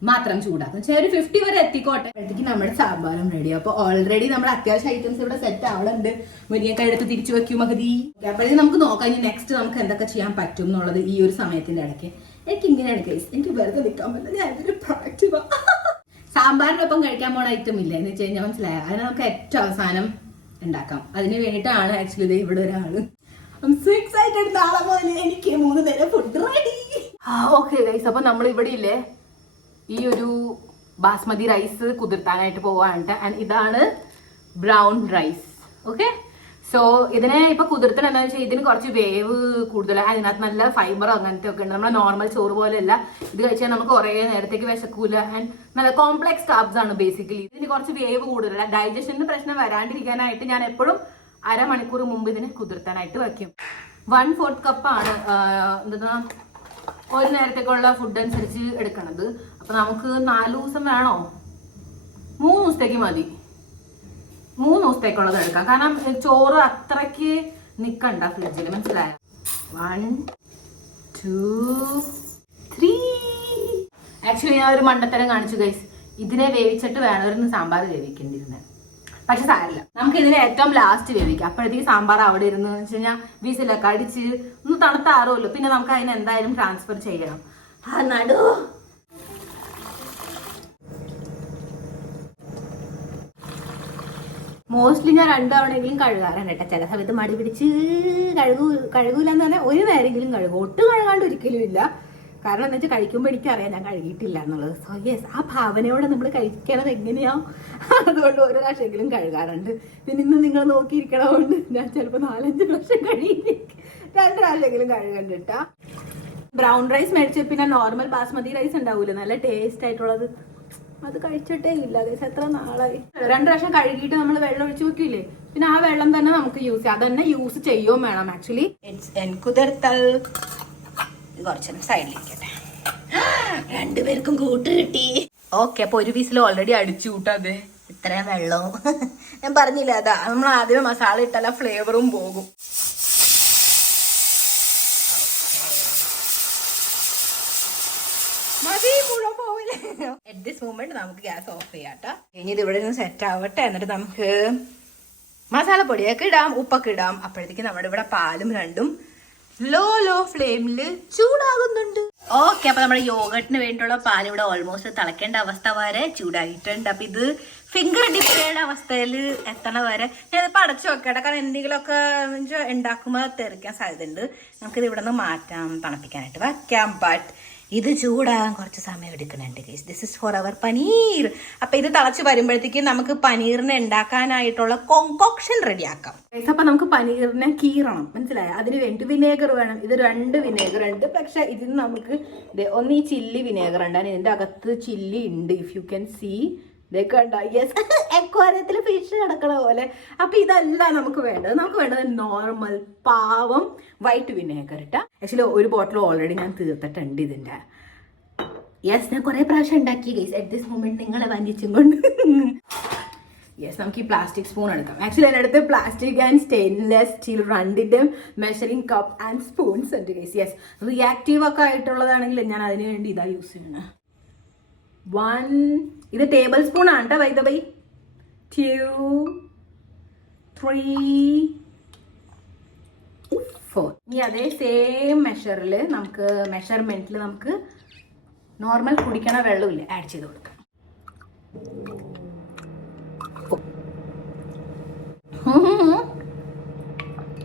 മാത്രം ചൂടാക്കും. ഒരു 50 വരെ എത്തിക്കോട്ടെ. അപ്പോഴത്തേക്ക് നമ്മുടെ സാമ്പാറും റെഡി. അപ്പൊ ഓൾറെഡി നമ്മുടെ അത്യാവശ്യം ഐറ്റംസ് ഇവിടെ സെറ്റ് ആവണുണ്ട്. മുരിങ്ങക്കായ എടുത്ത് തിരിച്ചു വെക്കും മതി. അപ്പോഴേക്കും നമുക്ക് നോക്കാം ഇനി നെക്സ്റ്റ് നമുക്ക് എന്തൊക്കെ ചെയ്യാൻ പറ്റും എന്നുള്ളത്. ഈ ഒരു സമയത്തിന്റെ ഇടയ്ക്ക് എനിക്ക് ഇങ്ങനെയാണ് കേസ്, എനിക്ക് വെറുതെ നിൽക്കാൻ പറ്റില്ല. ഞാൻ ഇതിന്റെ പ്രൊഡക്റ്റ് സാമ്പാറിനൊപ്പം കഴിക്കാൻ പോണ ഐറ്റം ഇല്ല എന്ന് വെച്ച് കഴിഞ്ഞാൽ മനസ്സിലായ, അതിന് നമുക്ക് ഏറ്റവും അവസാനം ഉണ്ടാക്കാം. അതിന് വേണ്ടിയിട്ടാണ് ആക്ച്വലി ഇവിടെ ഒരാള്. നാളെ പോലെ എനിക്ക് 3 നേരം ഫുഡ് റെഡി. ഓക്കെ ഗൈസ്, അപ്പൊ നമ്മൾ ഇവിടെ ഇല്ലേ ഈ ഒരു ബാസ്മതി റൈസ് കുതിർത്താനായിട്ട് പോവാണ്. ആൻഡ് ഇതാണ് ബ്രൗൺ റൈസ്. ഓക്കെ, സോ ഇതിനെ ഇപ്പൊ കുതിർത്തണം എന്താണെന്ന് വെച്ചാൽ ഇതിന് കുറച്ച് വേവ് കൂടുതലാണ്. അതിനകത്ത് നല്ല ഫൈബർ അങ്ങനത്തെ ഒക്കെ ഉണ്ട്. നമ്മുടെ നോർമൽ ചോറ് പോലെയല്ല. ഇത് കഴിച്ചാൽ നമുക്ക് കുറേ നേരത്തേക്ക് വിശക്കൂല. ആൻഡ് നല്ല കോംപ്ലെക്സ് കാർബ്സ് ആണ് ബേസിക്കലി. ഇതിന് കുറച്ച് വേവ് കൂടുതലാണ്. ഡൈജഷന് പ്രശ്നം വരാണ്ടിരിക്കാനായിട്ട് ഞാൻ എപ്പോഴും അരമണിക്കൂർ മുമ്പ് ഇതിനെ കുതിർത്താനായിട്ട് വയ്ക്കും. 1/4 കപ്പാണ് എന്താ ഒരു നേരത്തേക്കുള്ള ഫുഡ് അനുസരിച്ച് എടുക്കണത്. അപ്പൊ നമുക്ക് 4 ദിവസം വേണോ? 3 ദിവസത്തേക്ക് മതി. 3 ദിവസത്തേക്കുള്ളത് എടുക്കാം. കാരണം ചോറ് അത്രയ്ക്ക് നിക്കണ്ട ഫ്രിഡ്ജിൽ, മനസ്സിലായ? 1 2 3. ആക്ച്വലി ഞാൻ ഒരു മണ്ടത്തരം കാണിച്ചു ഗൈസ്. ഇതിനെ വേവിച്ചിട്ട് വേണമായിരുന്നു സാമ്പാർ വേവിക്കേണ്ടിരുന്നത്. പക്ഷെ സാരില്ല, നമുക്ക് ഇതിനെ ഏറ്റവും ലാസ്റ്റ് വേവിക്കാം. അപ്പോഴത്തേക്ക് സാമ്പാർ അവിടെ ഇരുന്ന് വെച്ച് കഴിഞ്ഞാൽ വിസിലൊക്കെ അടിച്ച് ഒന്ന് തണുത്താറുമല്ലോ. പിന്നെ നമുക്ക് അതിനെ എന്തായാലും ട്രാൻസ്ഫർ ചെയ്യണം. നടു മോസ്റ്റ്ലി ഞാൻ 2 തവണയെങ്കിലും കഴുകാറുണ്ട് കേട്ടോ. ചില സമയത്ത് മടി പിടിച്ച് കഴുകൂലെന്ന് പറഞ്ഞാൽ ഒരു നേരെങ്കിലും കഴുകും. ഒട്ടും കഴുകാണ്ട് ഒരിക്കലും ഇല്ല. കാരണം എന്താ വെച്ചാൽ കഴിക്കുമ്പോൾ എനിക്കറിയാം ഞാൻ കഴുകിയിട്ടില്ല എന്നുള്ളത്. സോ യെസ്, ആ ഭാവനയോടെ നമ്മൾ കഴിക്കണത് എങ്ങനെയാ, അതുകൊണ്ട് ഒരു പ്രാവശ്യമെങ്കിലും കഴുകാറുണ്ട്. പിന്നെ ഇന്ന് നിങ്ങൾ നോക്കിയിരിക്കണതുകൊണ്ട് ഞാൻ ചിലപ്പോൾ 4-5 പ്രാവശ്യം കഴുകിയിരിക്കും. 2 പ്രാവശ്യമെങ്കിലും കഴുകണ്ട കേട്ടാ. ബ്രൗൺ റൈസ് മേടിച്ച പിന്നെ നോർമൽ ബാസ്മതി റൈസ് ഉണ്ടാവൂല്ലോ നല്ല ടേസ്റ്റ് ആയിട്ടുള്ളത്, അത് കഴിച്ചിട്ടേ ഇല്ല. എത്ര നാളായി. 2 പ്രാവശ്യം കഴുകിയിട്ട് നമ്മൾ വെള്ളം ഒഴിച്ച് വെക്കില്ലേ, പിന്നെ ആ വെള്ളം തന്നെ നമുക്ക് യൂസ് ചെയ്യാം. അതന്നെ യൂസ് ചെയ്യുകയും വേണം. ആക്ച്വലി കുതിർത്തൽ കുറച്ചൊന്നും സൈഡിലിരിക്കട്ടെ. 2 പേർക്കും കൂട്ട് കിട്ടി. ഓക്കെ, അപ്പൊ ഒരു പീസിൽ ഓൾറെഡി അടിച്ചു കൂട്ടാതെ ഇത്രയും വെള്ളവും ഞാൻ പറഞ്ഞില്ല. അതാ നമ്മൾ ആദ്യമേ മസാല ഇട്ടല്ല ഫ്ലേവറും പോകും. മതി, മുഴുവൻ പോവില്ലേ. അറ്റ് ദിസ് മൊമെന്റ് നമുക്ക് ഗ്യാസ് ഓഫ് ചെയ്യാട്ടോ. ഇനി ഇത് ഇവിടെ നിന്ന് സെറ്റ് ആവട്ടെ. എന്നിട്ട് നമുക്ക് മസാലപ്പൊടിയൊക്കെ ഇടാം, ഉപ്പൊക്കെ ഇടാം. അപ്പോഴത്തേക്ക് നമ്മുടെ ഇവിടെ പാലും 2 ലോ ഫ്ലെയിമിൽ ചൂടാകുന്നുണ്ട്. ഓക്കെ, അപ്പൊ നമ്മുടെ യോഗട്ടിന് വേണ്ടിയുള്ള പാൽ ഇവിടെ ഓൾമോസ്റ്റ് തിളക്കേണ്ട അവസ്ഥ വരെ ചൂടായിട്ടുണ്ട്. അപ്പൊ ഇത് ഫിംഗർ ഡിപ്പ് ചെയ്യേണ്ട അവസ്ഥയിൽ എത്തണ വരെ ഞാനിപ്പോൾ അടച്ചു വെക്കട്ടെ, കാരണം എന്തെങ്കിലുമൊക്കെ ഉണ്ടാക്കുമ്പോൾ തെറിക്കാൻ സാധ്യതയുണ്ട്. നമുക്കിത് ഇവിടെ നിന്ന് മാറ്റാം, തണുപ്പിക്കാനായിട്ട് വയ്ക്കാം. ബട്ട് ഇത് ചൂടാകാൻ കുറച്ച് സമയം എടുക്കുന്നുണ്ട് ഗൈസ്. ദിസ് ഇസ് ഫോർ അവർ പനീർ. അപ്പൊ ഇത് തിളച്ച് വരുമ്പോഴത്തേക്കും നമുക്ക് പനീറിനെ ഉണ്ടാക്കാനായിട്ടുള്ള കോങ്കോക്ഷൻ റെഡിയാക്കാം. അപ്പൊ നമുക്ക് പനീറിനെ കീറണം, മനസ്സിലായോ? അതിന് വേണ്ടി വിനേഗർ വേണം. ഇത് 2 വിനേഗർ ഉണ്ട്. പക്ഷെ ഇതിന് നമുക്ക് ഒന്ന് ഈ ചില്ലി വിനേഗർ ഉണ്ടാണ്, ഇതിന്റെ അകത്ത് ചില്ലി ഉണ്ട്. ഇഫ് യു ക്യാൻ സീ, എക്വാറിയത്തിൽ ഫിഷ് കിടക്കണ പോലെ. അപ്പൊ ഇതല്ല നമുക്ക് വേണ്ടത്. നമുക്ക് വേണ്ടത് നോർമൽ പാവം വൈറ്റ് വിനേഗർ ഇട്ട. ആക്ച്വലി ഒരു ബോട്ടിൽ ഓൾറെഡി ഞാൻ തീർത്തിട്ടുണ്ട് ഇതിന്റെ. യെസ്, ഞാൻ കുറെ പ്രാവശ്യം ഉണ്ടാക്കി ഗൈസ്. അറ്റ് ദിസ് മൊമെന്റ് നിങ്ങളെ വഞ്ചിച്ചും കൊണ്ട്. യെസ്, നമുക്ക് ഈ പ്ലാസ്റ്റിക് സ്പൂൺ എടുക്കാം. ആക്ച്വലി എൻ്റെ അടുത്ത് plastic and stainless steel 2 measuring cup and spoons ഉണ്ട് ഗൈസ്. യെസ്, റിയാക്റ്റീവ് ഒക്കെ ആയിട്ടുള്ളതാണെങ്കിൽ ഞാൻ അതിന് വേണ്ടി ഇതാ യൂസ് ചെയ്യണം. 1, ഇത് ടേബിൾ സ്പൂൺ ആണ് കേട്ടോ, ബൈ 2, 3, 4. ഇനി അതേ സെയിം മെഷർമെന്റിൽ നമുക്ക് നോർമൽ കുടിക്കണ വെള്ളമില്ല ആഡ് ചെയ്ത് കൊടുക്കാം.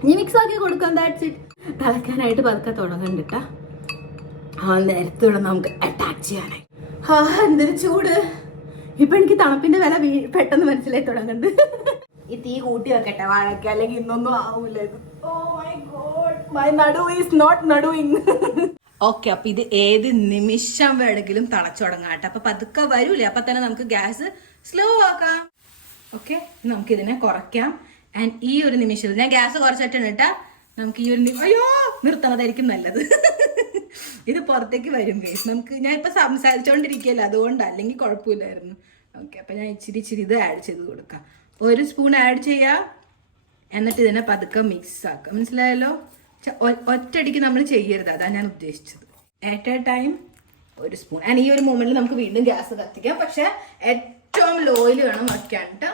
ഇനി മിക്സ് ആക്കി കൊടുക്കാം. That's it. തിളക്കാനായിട്ട് പതുക്കെ തുടങ്ങണ്ടിട്ടാ. നേരത്തെ നമുക്ക് അറ്റാച്ച് ചെയ്യാനായി. എന്തൊരു ചൂട്. ഇപ്പൊ എനിക്ക് തണുപ്പിന്റെ വില പെട്ടെന്ന് മനസ്സിലായി തുടങ്ങുന്നുണ്ട്. ഈ തീ കൂട്ടി വെക്കട്ടെ വാഴയ്ക്ക്, അല്ലെങ്കിൽ ഇന്നൊന്നും ആവൂല ഇത്. മൈ ഗോഡ്, മൈ നടു ഈസ് നോട്ട് നടുവിങ്. ഓക്കെ, അപ്പൊ ഇത് ഏത് നിമിഷം വേണമെങ്കിലും തിളച്ചു തുടങ്ങാട്ടെ. അപ്പൊ പതുക്കെ വരൂലേ, അപ്പൊ തന്നെ നമുക്ക് ഗ്യാസ് സ്ലോ ആക്കാം. ഓക്കെ, നമുക്ക് ഇതിനെ കുറയ്ക്കാം. ആൻഡ് ഈ ഒരു നിമിഷത്തിൽ ഞാൻ ഗ്യാസ് കുറച്ചിട്ടുണ്ട് കേട്ടാ. നമുക്ക് ഈ ഒരു അയ്യോ നിർത്തണതായിരിക്കും നല്ലത്. ഇത് പുറത്തേക്ക് വരും ഗൈസ്. ഞാൻ ഇപ്പൊ സംസാരിച്ചോണ്ടിരിക്കല്ലോ, അതുകൊണ്ട്, അല്ലെങ്കിൽ കുഴപ്പമില്ലായിരുന്നു. ഓക്കെ, അപ്പൊ ഞാൻ ഇച്ചിരി ഇത് ആഡ് ചെയ്ത് കൊടുക്കാം. 1 സ്പൂൺ ആഡ് ചെയ്യാം. എന്നിട്ട് ഇതിനെ പതുക്കെ മിക്സ് ആക്കാം. മനസ്സിലായല്ലോ? ഒറ്റയടിക്ക് നമ്മൾ ചെയ്യരുത്, അതാണ് ഞാൻ ഉദ്ദേശിച്ചത്. At A time 1 spoon. And ഈ ഒരു മൊമെന്റിൽ നമുക്ക് വീണ്ടും ഗ്യാസ് കത്തിക്കാം. പക്ഷെ ഏറ്റവും ലോയിൽ വേണം വയ്ക്കാൻ കേട്ടോ.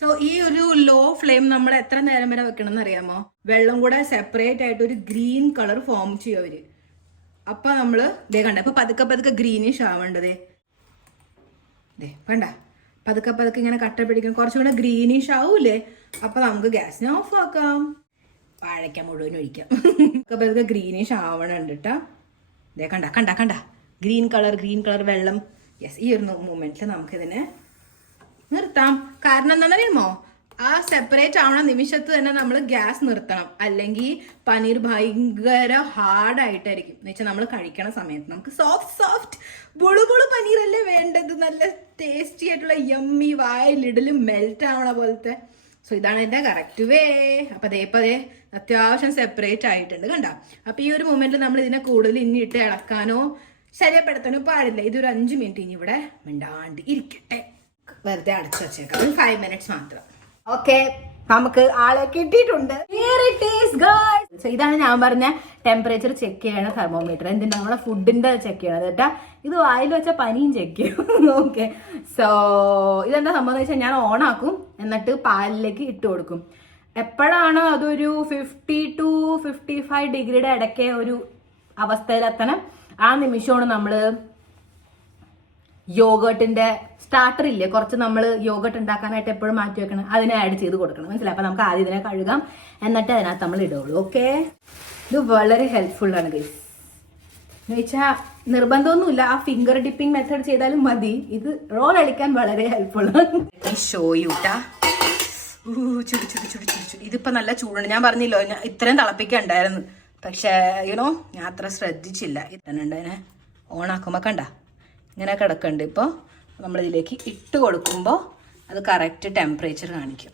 സോ ഈ ഒരു ലോ ഫ്ലെയിം നമ്മൾ എത്ര നേരം വരെ വെക്കണം എന്ന് അറിയാമോ? വെള്ളം കൂടെ സെപ്പറേറ്റ് ആയിട്ട് ഒരു ഗ്രീൻ കളർ ഫോം ചെയ്യും അവര്. അപ്പൊ നമ്മള് കണ്ട ഇപ്പൊ പതുക്കെ ഗ്രീനിഷ് ആവേണ്ടതേ. വേണ്ട, പതുക്കെ ഇങ്ങനെ കട്ട പിടിക്കണം. കുറച്ചും കൂടെ ഗ്രീനിഷ് ആവൂലേ? അപ്പൊ നമുക്ക് ഗ്യാസിനെ ഓഫ് ആക്കാം. വാഴയ്ക്ക മുഴുവൻ ഒഴിക്കാം. പതുക്കെ ഗ്രീനിഷ് ആവണുണ്ട് കേട്ടാ. കണ്ട ഗ്രീൻ കളർ വെള്ളം. യെസ്, ഈ ഒരു മൂമെന്റിൽ നമുക്കിതിനെ നിർത്താം. കാരണം എന്താണെന്നറിയുമോ? ആ സെപ്പറേറ്റ് ആവണ നിമിഷത്ത് തന്നെ നമ്മൾ ഗ്യാസ് നിർത്തണം. അല്ലെങ്കിൽ പനീർ ഭയങ്കര ഹാർഡായിട്ടായിരിക്കും. എന്ന് വെച്ചാൽ നമ്മൾ കഴിക്കണ സമയത്ത് നമുക്ക് സോഫ്റ്റ് ബുളുബുളു പനീറല്ലേ വേണ്ടത്. നല്ല ടേസ്റ്റി ആയിട്ടുള്ള യമ്മി, വായിലിടലും മെൽറ്റ് ആവണ പോലത്തെ. സോ ഇതാണ് എൻ്റെ കറക്റ്റ് വേ. അപ്പൊ അതേപോലെ അത്യാവശ്യം സെപ്പറേറ്റ് ആയിട്ടുണ്ട് കണ്ട. അപ്പൊ ഈ ഒരു മൊമെന്റിൽ നമ്മൾ ഇതിനെ കൂടുതൽ ഇട്ട് ഇളക്കാനോ ശരിയപ്പെടുത്താനോ പാടില്ല. ഇതൊരു 5 മിനിറ്റ് ഇനി ഇവിടെ മിണ്ടാണ്ട് ഇരിക്കട്ടെ. വെറുതെ അടച്ചു വെച്ചേക്കാം, 5 മിനിറ്റ്സ് മാത്രം. ഓക്കെ, നമുക്ക് ആളെ കിട്ടിയിട്ടുണ്ട്. ഇതാണ് ഞാൻ പറഞ്ഞ ടെമ്പറേച്ചർ ചെക്ക് ചെയ്യണ തെർമോമീറ്റർ. എന്തിനാ? നമ്മളെ ഫുഡിന്റെ ചെക്ക് ചെയ്യണത് കേട്ടാ. ഇത് വായിൽ വെച്ച പനിയും ചെക്ക് ചെയ്യും. ഓക്കെ, സോ ഇതെന്താ സംഭവം എന്ന് വെച്ചാൽ ഞാൻ ഓൺ ആക്കും, എന്നിട്ട് പാലിലേക്ക് ഇട്ട് കൊടുക്കും. എപ്പോഴാണോ അതൊരു 50 to 55 ഡിഗ്രിയുടെ ഇടയ്ക്ക് ഒരു അവസ്ഥയിലെത്തണം, ആ നിമിഷമാണ് നമ്മള് യോഗട്ടിന്റെ സ്റ്റാർട്ടർ ഇല്ലേ, കുറച്ച് നമ്മൾ യോഗട്ട് ഉണ്ടാക്കാനായിട്ട് എപ്പോഴും മാറ്റി വെക്കണം, അതിനെ ആഡ് ചെയ്ത് കൊടുക്കണം. മനസ്സിലായി? അപ്പൊ നമുക്ക് ആദ്യം ഇതിനെ കഴുകാം, എന്നിട്ട് അതിനകത്ത് നമ്മൾ ഇടുള്ളൂ. ഓക്കെ, ഇത് വളരെ ഹെൽപ്ഫുൾ ആണ് ഗൈസ്. എന്ന് വെച്ചാൽ നിർബന്ധമൊന്നുമില്ല, ആ ഫിംഗർ ഡിപ്പിംഗ് മെത്തേഡ് ചെയ്താലും മതി. ഇത് റോൾ അടിക്കാൻ വളരെ ഹെൽപ്ഫുൾ ആണ്. Show Utah. ഇതിപ്പോ നല്ല ചൂടുണ്ട്. ഞാൻ പറഞ്ഞില്ലോ ഇത്രയും തിളപ്പിക്കണ്ടായിരുന്നു, പക്ഷേ യുനോ ഞാൻ അത്ര ശ്രദ്ധിച്ചില്ല. ഇത്തനുണ്ട് അതിനെ ഓണാക്കുമ്പോ കണ്ട ഇങ്ങനെ കിടക്കുന്നുണ്ട്. ഇപ്പോൾ നമ്മളിതിലേക്ക് ഇട്ട് കൊടുക്കുമ്പോൾ അത് കറക്റ്റ് ടെമ്പറേച്ചർ കാണിക്കും.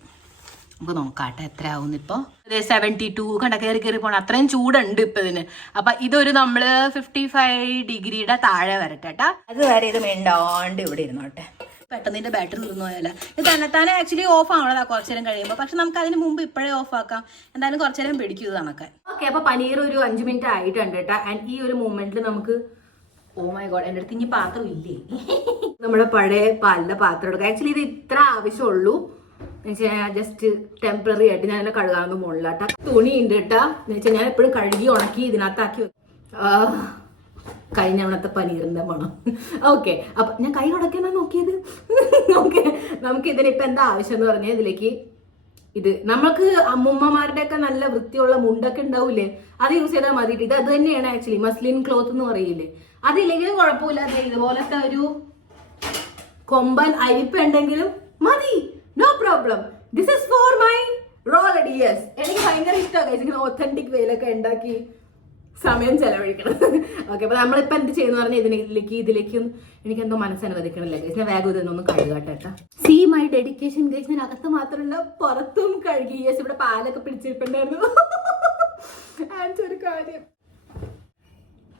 നമുക്ക് നോക്കാട്ടെ എത്ര ആവുന്നു. ഇപ്പോൾ 72 കണ്ട കയറി പോകണം, അത്രയും ചൂടുണ്ട് ഇപ്പം ഇതിന്. അപ്പം ഇതൊരു നമ്മൾ 55 ഡിഗ്രിയുടെ താഴെ വരട്ടെ കേട്ടാ. അതുവരെ ഇത് മിണ്ടാണ്ട് ഇവിടെ ഇരുന്നോട്ടെ. പെട്ടെന്ന് ഇതിന്റെ ബാറ്ററി തീർന്നു പോയല്ല. ഇത് തന്നെത്താനെ ആക്ച്വലി ഓഫ് ആവണതാ കുറച്ചു നേരം കഴിയുമ്പോൾ. പക്ഷെ നമുക്ക് അതിന് മുമ്പ് ഇപ്പോഴേ ഓഫ് ആക്കാം. എന്തായാലും കുറച്ചു നേരം പിടിക്കും തണക്കാൻ. ഓക്കെ, അപ്പൊ പനീർ ഒരു 5 മിനിറ്റ് ആയിട്ടുണ്ട് കേട്ടാ. ആൻഡ് ഈ ഒരു മൂമെന്റിൽ നമുക്ക് ഓ മൈ ഗോഡ്, എൻ്റെ അടുത്ത് ഇനി പാത്രം ഇല്ലേ? നമ്മുടെ പഴയ പാലിന്റെ പാത്രം എടുക്കാം. ആക്ച്വലി ഇത് ഇത്ര ആവശ്യമുള്ളൂ. ജസ്റ്റ് ടെമ്പററി ആയിട്ട് ഞാൻ എന്നെ കഴുകാവുന്ന മുകളിലാട്ടാ. തുണി ഉണ്ട് കേട്ടാ എന്ന് വെച്ചാൽ ഞാൻ എപ്പോഴും കഴുകി ഉണക്കി ഇതിനകത്താക്കി കഴിഞ്ഞ തവണത്തെ പനീറിന്റെ മണം. ഓക്കെ, അപ്പൊ ഞാൻ കൈ ഉടക്കാനാ നോക്കിയത്. ഓക്കെ, നമുക്ക് ഇതിനിപ്പോ എന്താ ആവശ്യം എന്ന് പറഞ്ഞാൽ ഇതിലേക്ക് ഇത് നമ്മൾക്ക് അമ്മുമ്മമാരുടെ ഒക്കെ നല്ല വൃത്തിയുള്ള മുണ്ടൊക്കെ ഉണ്ടാവൂലേ, അത് യൂസ് ചെയ്താൽ മതി. ഇത് അത് തന്നെയാണ് ആക്ച്വലി മസ്ലിൻ ക്ലോത്ത് എന്ന് പറയില്ലേ. അതില്ലെങ്കിലും കുഴപ്പമില്ല. ഇതുപോലത്തെ ഒരു കൊമ്പൻ അരിപ്പ് ഉണ്ടെങ്കിലും മതി, no problem. This is for my roll ideas. എനിക്ക് ഭയങ്കര ഇഷ്ടമാണ് ഇങ്ങനെ ഒത്തന്റിക് വേയിലൊക്കെ ഉണ്ടാക്കി സമയം ചെലവഴിക്കണം. ഓക്കെ, അപ്പൊ നമ്മളിപ്പോ എന്ത് ചെയ്യുന്ന പറഞ്ഞാൽ ഇതിലേക്കും എനിക്ക് എന്തോ മനസ്സനുവദിക്കണില്ല ഗൈസ്. ഞാൻ വേഗം ഇതൊന്നും കഴുകാട്ടെ. See my dedication guys. ഞാൻ അകത്ത് മാത്രമല്ല പുറത്തും കഴുകി. യെസ്, ഇവിടെ പാലൊക്കെ പിടിച്ചിട്ടുണ്ടായിരുന്നു. ഒരു കാര്യം,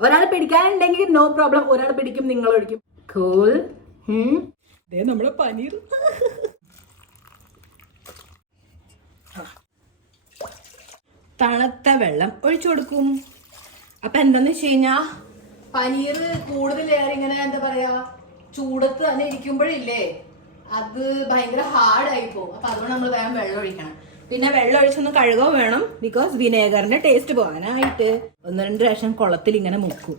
ഒരാൾ പിടിക്കാനുണ്ടെങ്കിൽ നോ പ്രോബ്ലം, ഒരാൾ പിടിക്കും, നിങ്ങൾ ഒഴിക്കും. കൂൾ. നമ്മളെ പനീർ തണുത്ത വെള്ളം ഒഴിച്ചു കൊടുക്കും. അപ്പൊ എന്താന്ന് വെച്ച് കഴിഞ്ഞാ പനീർ കൂടുതലേറെ ഇങ്ങനെ എന്താ പറയാ ചൂടത്ത് തന്നെ ഇരിക്കുമ്പോഴില്ലേ അത് ഭയങ്കര ഹാർഡായി പോകും. അപ്പൊ അതുകൊണ്ട് നമ്മൾ വേഗം വെള്ളം ഒഴിക്കണം. പിന്നെ വെള്ളം ഒഴിച്ചൊന്ന് കഴുകാൻ വേണം, ബിക്കോസ് വിനേഗറിന്റെ ടേസ്റ്റ് പോകാനായിട്ട് 1-2 പ്രാവശ്യം കുളത്തിൽ ഇങ്ങനെ മുക്കും.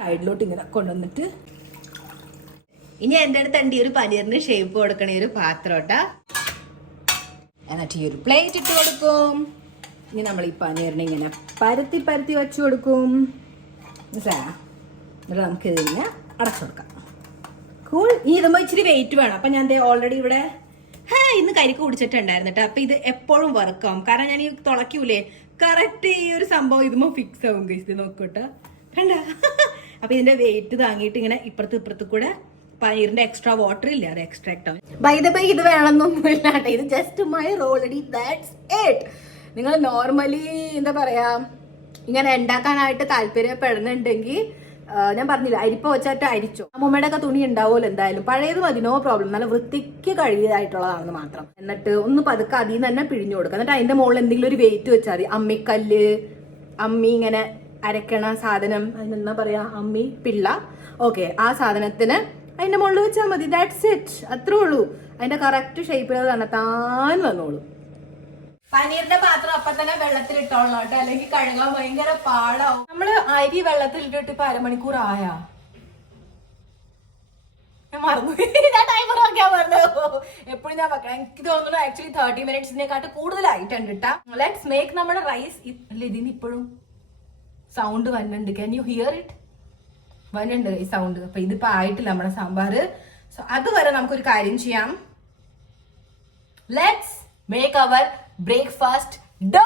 സൈഡിലോട്ട് ഇങ്ങനെ കൊണ്ടുവന്നിട്ട് ഇനി എന്റെ അടുത്ത് ഒരു പനീറിന് ഷേപ്പ് കൊടുക്കണ ഒരു പാത്രോട്ടാ. എന്നിട്ട് ഈ ഒരു പ്ലേറ്റ് ഇട്ട് കൊടുക്കും. ഇനി നമ്മൾ ഈ പനീറിനെ ഇങ്ങനെ പരത്തി പരത്തി വെച്ചു കൊടുക്കും. എന്നിട്ട് നമുക്ക് ഇതിങ്ങനെ അടച്ചു കൊടുക്കാം. കൂൾ. ഇനി ഇതുമ്പോൾ ഇച്ചിരി വെയിറ്റ് വേണം. അപ്പൊ ഞാൻ ഓൾറെഡി ഇവിടെ ഇന്ന് കരിക്ക് കുടിച്ചിട്ടുണ്ടായിരുന്നു കേട്ടോ. അപ്പൊ ഇത് എപ്പോഴും വർക്കാവും, കാരണം ഞാൻ ഈ തുളയ്ക്കൂലേ കറക്റ്റ് ഈ ഒരു സംഭവം ഇതുമ്പോ ഫിക്സ് ആവും ഗൈസ്. ഇത് നോക്കട്ടെ, കണ്ട. അപ്പൊ ഇതിന്റെ വെയിറ്റ് താങ്ങിയിട്ട് ഇങ്ങനെ ഇപ്പുറത്ത് കൂടെ പനീറിന്റെ എക്സ്ട്രാ വാട്ടർ ഇല്ല, അത് എക്സ്ട്രാക്ട് ആവും. ബൈ ദ ബൈ ഇത് വേണമെന്നൊന്നും ഇല്ലാട്ടെ, ഇത് ജസ്റ്റ് മൈ റോളഡി, ദാറ്റ്സ് ഇറ്റ്. നിങ്ങൾ നോർമലി എന്താ പറയാ ഇങ്ങനെ ഉണ്ടാക്കാനായിട്ട് താല്പര്യപ്പെടുന്നുണ്ടെങ്കിൽ ഞാൻ പറഞ്ഞില്ല അരിപ്പ വെച്ചായിട്ട് അരിച്ചോ. അമ്മൂമ്മയുടെ ഒക്കെ തുണി ഉണ്ടാവുമല്ലോ എന്തായാലും, പഴയത് മതി, നോ പ്രോബ്ലം. നല്ല വൃത്തിക്ക് കഴുകിയതായിട്ടുള്ളതാണെന്ന് മാത്രം. എന്നിട്ട് ഒന്ന് പതുക്കെ അതിൽ നിന്ന് തന്നെ പിഴിഞ്ഞു കൊടുക്കുക. എന്നിട്ട് അതിന്റെ മുകളിൽ എന്തെങ്കിലും ഒരു വെയിറ്റ് വെച്ചാൽ മതി. അമ്മിക്കല്ല്, അമ്മി ഇങ്ങനെ അരക്കണ സാധനം, അതിനെന്താ പറയാ അമ്മി പിള്ള, ഓക്കെ, ആ സാധനത്തിന് അതിന്റെ മുകളിൽ വെച്ചാൽ മതി. ദാറ്റ്സ് ഇറ്റ്, അത്രേ ഉള്ളൂ. അതിന്റെ കറക്റ്റ് ഷേപ്പിൽ അത് തന്നെത്താൻ വന്നോളൂ. പനീറിന്റെ പാത്രം അപ്പൊ തന്നെ വെള്ളത്തിലിട്ടോളൂ കേട്ടോ, അല്ലെങ്കിൽ കഴുകാൻ ഭയങ്കര പാടാവും. നമ്മള് അരി വെള്ളത്തിലിട്ടിട്ട് ഇപ്പൊ 1/2 മണിക്കൂർ ആയാ, ഞാൻ മറന്നു. ഞാൻ ടൈമർ നോക്കിയാൽ മറന്നു. എപ്പോഴും ഞാൻ വെക്കണം. എനിക്ക് തോന്നുന്നു ആക്ച്വലി 30 മിനിറ്റ്സിനെക്കാട്ട് കൂടുതലായിട്ടുണ്ട് കേട്ടാ. ലെറ്റ്സ് മേക്ക് നമ്മുടെ റൈസ്. അല്ല, ഇതിന് ഇപ്പോഴും സൗണ്ട് വന്നുണ്ട്. Can you hear it? വന്നുണ്ട് ഈ സൗണ്ട്. അപ്പൊ ഇതിപ്പോ ആയിട്ടില്ല നമ്മുടെ സാമ്പാർ. സോ അതുവരെ നമുക്കൊരു കാര്യം ചെയ്യാം. ലെറ്റ്സ് മേക്ക് അവർ ബ്രേക്ക്ഫാസ്റ്റ് ഡോ.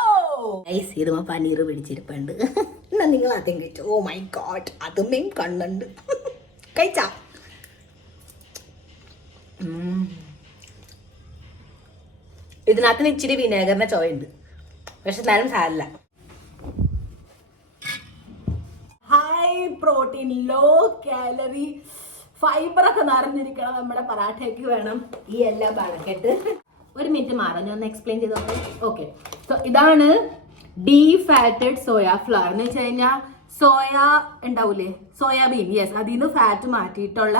ഇതുമ്പോ പനീർ പിടിച്ചിരിപ്പുണ്ട്. എന്നാ നിങ്ങൾ ആദ്യം കഴിച്ചു. ഓ മൈ ഗോഡ്, അതുമേം കണ്ണുണ്ട്. കഴിച്ചാ? ഇതിനകത്ത് ഇച്ചിരി വിനേഗറിന്റെ ചോയുണ്ട്, പക്ഷെ എന്നാലും സാരല്ല. High protein, low calorie, fibre ഒക്കെ നിറഞ്ഞിരിക്കണം നമ്മുടെ പറാഠയ്ക്ക് വേണം ഈ എല്ലാ ബണക്കെട്ട്. ഒരു മിനിറ്റ് മാറാം, ഞാൻ ഒന്ന് എക്സ്പ്ലെയിൻ ചെയ്തോട്ടെ. ഓക്കെ, സോ ഇതാണ് ഡീഫാറ്റഡ് സോയ ഫ്ലവർ. എന്ന് വെച്ച് കഴിഞ്ഞാൽ സോയ ഉണ്ടാവൂലേ, സോയാബീൻ, യെസ്, അതിൽ നിന്ന് ഫാറ്റ് മാറ്റിയിട്ടുള്ള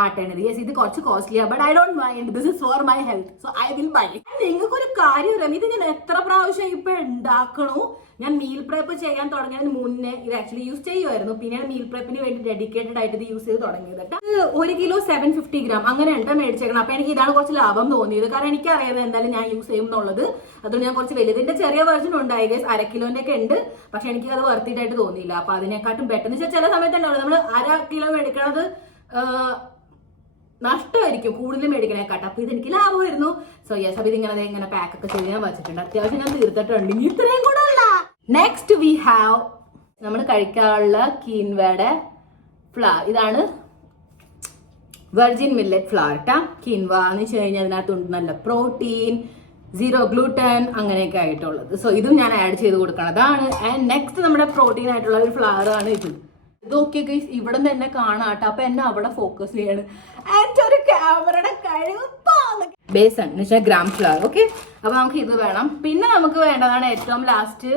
ആട്ടാണിത്. യെസ്, ഇത് കുറച്ച് കോസ്റ്റ്ലിയാ, but I don't mind, this is for my health, so I will buy. നിങ്ങൾക്ക് ഒരു കാര്യം അറിയാം, ഇത് ഞാൻ എത്ര പ്രാവശ്യം ഇപ്പൊ ഉണ്ടാക്കണു. ഞാൻ മീൽ പ്രെപ്പ് ചെയ്യാൻ തുടങ്ങിയതിന് മുന്നേ ഇത് ആക്ച്വലി യൂസ് ചെയ്യുമായിരുന്നു. പിന്നെ മീൽ പ്രെപ്പിന് വേണ്ടി ഡെഡിക്കേറ്റഡ് ആയിട്ട് ഇത് യൂസ് ചെയ്ത് തുടങ്ങിയത്. 1 കിലോ 750 ഗ്രാം അങ്ങനെ എണ്ണ മേടിച്ചേക്കണം. അപ്പൊ എനിക്ക് ഇതാണ് കുറച്ച് ലാഭം തോന്നിയത്, കാരണം എനിക്ക് അറിയാതെ എന്തായാലും ഞാൻ യൂസ് ചെയ്യും എന്നുള്ളത്. അതുകൊണ്ട് ഞാൻ കുറച്ച് വലുതിന്റെ ചെറിയ വെർഷൻ ഉണ്ടായി, 1/2 കിലോന്റെ ഒക്കെ ഉണ്ട്. പക്ഷെ എനിക്ക് അത് വർത്തിട്ടായിട്ട് തോന്നിയില്ല. അപ്പൊ അതിനെക്കാട്ടും പെട്ടെന്ന് വെച്ചാൽ ചില സമയത്ത് ഉണ്ടാവില്ല, നമ്മൾ 1/2 കിലോ മേടിക്കണത് നഷ്ടമായിരിക്കും കൂടുതൽ മേടിക്കണേക്കാട്ട്. അപ്പൊ ഇതെനിക്ക് ലാഭമായിരുന്നു. സോ യെസ്, അപ്പൊ ഇതിങ്ങനെ ഇങ്ങനെ പാക്ക് ഒക്കെ ചെയ്ത് ഞാൻ വെച്ചിട്ടുണ്ട്. അത്യാവശ്യം ഞാൻ തീർത്തിട്ടുണ്ട്. ഇത്രയും കൂടെ അല്ല. നെക്സ്റ്റ് വി ഹാവ് നമ്മൾ കഴിക്കാനുള്ള കീൻവയുടെ ഫ്ലവർ. ഇതാണ് വെർജിൻ മില്ലറ്റ് ഫ്ലവർ ട്ടാ. കീൻവ എന്ന് വെച്ച് കഴിഞ്ഞാൽ അതിനകത്തുണ്ട് നല്ല പ്രോട്ടീൻ, 0 ഗ്ലൂട്ടൻ അങ്ങനെയൊക്കെ ആയിട്ടുള്ളത്. സോ ഇതും ഞാൻ ആഡ് ചെയ്ത് കൊടുക്കണതാണ്. ആൻഡ് നെക്സ്റ്റ് നമ്മുടെ പ്രോട്ടീൻ ആയിട്ടുള്ള ഒരു ഫ്ലവർ ആണ് ഇത്. ഇതൊക്കെ ഗൈസ് ഇവിടെ നിന്ന് എന്നെ കാണാട്ടോ, അപ്പൊ എന്നെ അവിടെ ഫോക്കസ് ചെയ്യാണ്. ആൻഡ് ഒരു ക്യാമറയുടെ കഴിവ് ബേസൺ എന്ന് വെച്ചാൽ ഗ്രാം ഫ്ലവർ. ഓക്കെ, അപ്പൊ നമുക്ക് ഇത് വേണം. പിന്നെ നമുക്ക് വേണ്ടതാണ് ഏറ്റവും ലാസ്റ്റ്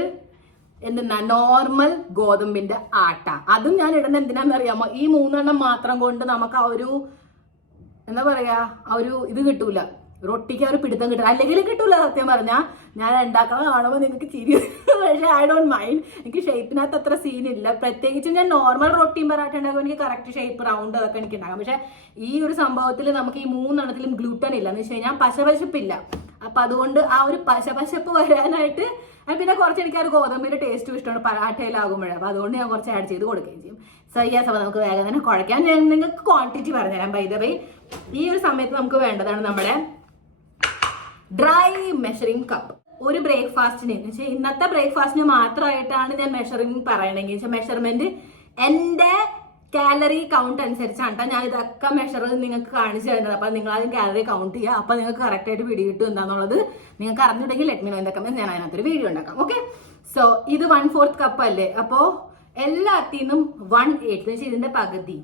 എന്തെന്നാ നോർമൽ ഗോതമ്പിന്റെ ആട്ട. അതും ഞാൻ ഇടുന്ന എന്തിനാന്ന് അറിയാമോ, ഈ 3 എണ്ണം മാത്രം കൊണ്ട് നമുക്ക് ആ ഒരു എന്താ പറയാ ആ ഒരു ഇത് കിട്ടൂല, റൊട്ടിക്ക് ആ ഒരു പിടുത്തം കിട്ടില്ല, അല്ലെങ്കിൽ കിട്ടൂല. സത്യം പറഞ്ഞാൽ ഞാൻ ഉണ്ടാക്കണം കാണുമ്പോൾ നിങ്ങൾക്ക് ചിരി, പക്ഷേ ഐ ഡോണ്ട് മൈൻഡ്. എനിക്ക് ഷേപ്പിനകത്ത് അത്ര സീനില്ല. പ്രത്യേകിച്ച് ഞാൻ നോർമൽ റൊട്ടിയും പറാട്ട ഉണ്ടാകുമ്പോൾ എനിക്ക് കറക്റ്റ് ഷേപ്പ് റൗണ്ട് അതൊക്കെ എനിക്ക് ഉണ്ടാകാം. പക്ഷെ ഈ ഒരു സംഭവത്തിൽ നമുക്ക് ഈ 3 എണ്ണത്തിലും ഗ്ലൂട്ടൻ ഇല്ല എന്ന് വെച്ച് കഴിഞ്ഞാൽ പശപശപ്പില്ല. അപ്പൊ അതുകൊണ്ട് ആ ഒരു പശപശപ്പ് വരാനായിട്ട് പിന്നെ കുറച്ച് എനിക്ക് ആ ഒരു ഗോതമ്പിന്റെ ടേസ്റ്റും ഇഷ്ടമാണ് പറാട്ടയിലാകുമ്പോഴേ. അപ്പൊ അതുകൊണ്ട് ഞാൻ കുറച്ച് ആഡ് ചെയ്ത് കൊടുക്കുകയും ചെയ്യും. സോ യെസ്, അപ്പോൾ നമുക്ക് വേഗം തന്നെ കുഴയ്ക്കാൻ ഞാൻ നിങ്ങൾക്ക് ക്വാണ്ടിറ്റി പറഞ്ഞുതരാം. ബൈ ദ വേ, ഈ ഒരു സമയത്ത് നമുക്ക് വേണ്ടതാണ് നമ്മുടെ ഡ്രൈ മെഷറിംഗ് കപ്പ്. ഒരു ബ്രേക്ക്ഫാസ്റ്റിന് എന്ന് വെച്ചാൽ ഇന്നത്തെ ബ്രേക്ക്ഫാസ്റ്റിന് മാത്രമായിട്ടാണ് ഞാൻ മെഷറിംഗ് പറയണമെങ്കിൽ വെച്ചാൽ മെഷർമെന്റ് എൻ്റെ കാലറി കൗണ്ട് അനുസരിച്ചാണ് കേട്ടോ ഞാൻ ഇതൊക്കെ മെഷർ നിങ്ങൾക്ക് കാണിച്ചു തരുന്നത്. അപ്പൊ നിങ്ങൾ ആദ്യം കാലറി കൗണ്ട് ചെയ്യുക. അപ്പൊ നിങ്ങൾക്ക് കറക്റ്റ് ആയിട്ട് വീഡിയോ കിട്ടും എന്താണെന്നുള്ളത് നിങ്ങൾക്ക് അറിഞ്ഞിട്ടുണ്ടെങ്കിൽ ലെറ്റ് മീ നോ എന്തൊക്കെ ഞാൻ അതിനകത്തൊരു വീഡിയോ ഉണ്ടാക്കാം. ഓക്കെ, സോ ഇത് 1/4 കപ്പ് അല്ലേ. അപ്പോ എല്ലാത്തിനും 1/8 ഇതിന്റെ പകുതി,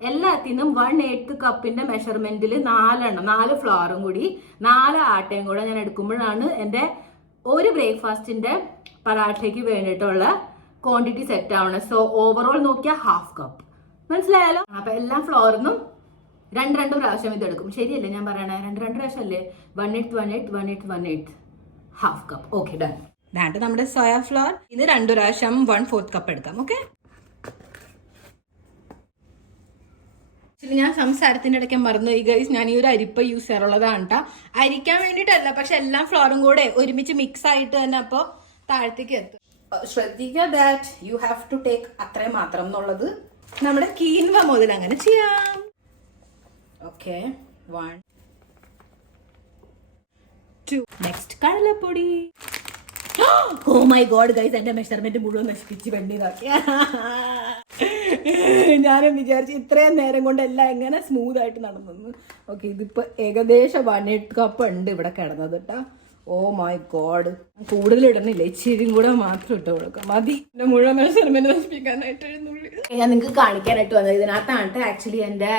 എല്ലാത്തിനും 1/8 കപ്പിന്റെ മെഷർമെന്റിൽ 4 ഫ്ലോറും കൂടി 4 ആട്ടയും കൂടെ ഞാൻ എടുക്കുമ്പോഴാണ് എൻ്റെ ഒരു ബ്രേക്ക്ഫാസ്റ്റിന്റെ പറാട്ടയ്ക്ക് വേണ്ടിയിട്ടുള്ള ക്വാണ്ടിറ്റി സെറ്റ് ആവണം. സോ ഓവറോൾ നോക്കിയാൽ 1/2 കപ്പ്, മനസ്സിലായാലോ. അപ്പൊ എല്ലാ ഫ്ലോറിനും 2 പ്രാവശ്യം ഇത് എടുക്കും. ശരിയല്ലേ ഞാൻ പറയണേ? 2 പ്രാവശ്യം അല്ലേ? 1/8 1/8 കപ്പ്. Okay, done. ഇതാണ്ട് നമ്മുടെ സോയ ഫ്ലോർ. ഇത് 2 പ്രാവശ്യം 1/4 കപ്പ് എടുക്കാം. ഓക്കെ, ഞാൻ സംസാരത്തിന്റെ ഇടയ്ക്ക് മറന്നു ഈ ഗൈസ്, ഞാൻ ഈ ഒരു അരിപ്പ യൂസ് ചെയ്യാറുള്ളതാണ് കേട്ടോ. അരിക്കാൻ വേണ്ടിയിട്ടല്ല, പക്ഷെ എല്ലാ ഫ്ലോറും കൂടെ ഒരുമിച്ച് മിക്സ് ആയിട്ട് തന്നെ അപ്പോൾ താഴത്തേക്ക് എത്തും. ശ്രദ്ധിക്കുക, that you have to take അത്രയും മാത്രം എന്നുള്ളത്. നമ്മുടെ കീൻവ മുതൽ അങ്ങനെ ചെയ്യാം. ഓക്കെ, 1 2. നെക്സ്റ്റ് കടലപ്പൊടി. ഓ മൈ ഗോഡ് ഗൈസ്, എന്റെ മെഷർമെന്റ് മുഴുവൻ നശിപ്പിച്ച് വെണ്ടിതാക്കിയ. ഞാനും വിചാരിച്ചു ഇത്രയും നേരം കൊണ്ട് എല്ലാം എങ്ങനെ സ്മൂത്ത് ആയിട്ട് നടന്നു. ഓക്കെ, ഇതിപ്പോ ഏകദേശം 1/8 കപ്പ് ഉണ്ട് ഇവിടെ കിടന്നത് കേട്ടാ. ഓ മൈ ഗോഡ്, കൂടുതൽ ഇടണില്ല, ഇച്ചിരിയും കൂടെ മാത്രം ഇട്ട് കൊടുക്കാം, മതി മുഴുവൻ മെഷർമെന്റ് നശിപ്പിക്കാനായിട്ട്. ഞാൻ നിങ്ങൾക്ക് കാണിക്കാനായിട്ട് വന്നത് ഇതിനകത്താണ് ആക്ച്വലി എന്റെ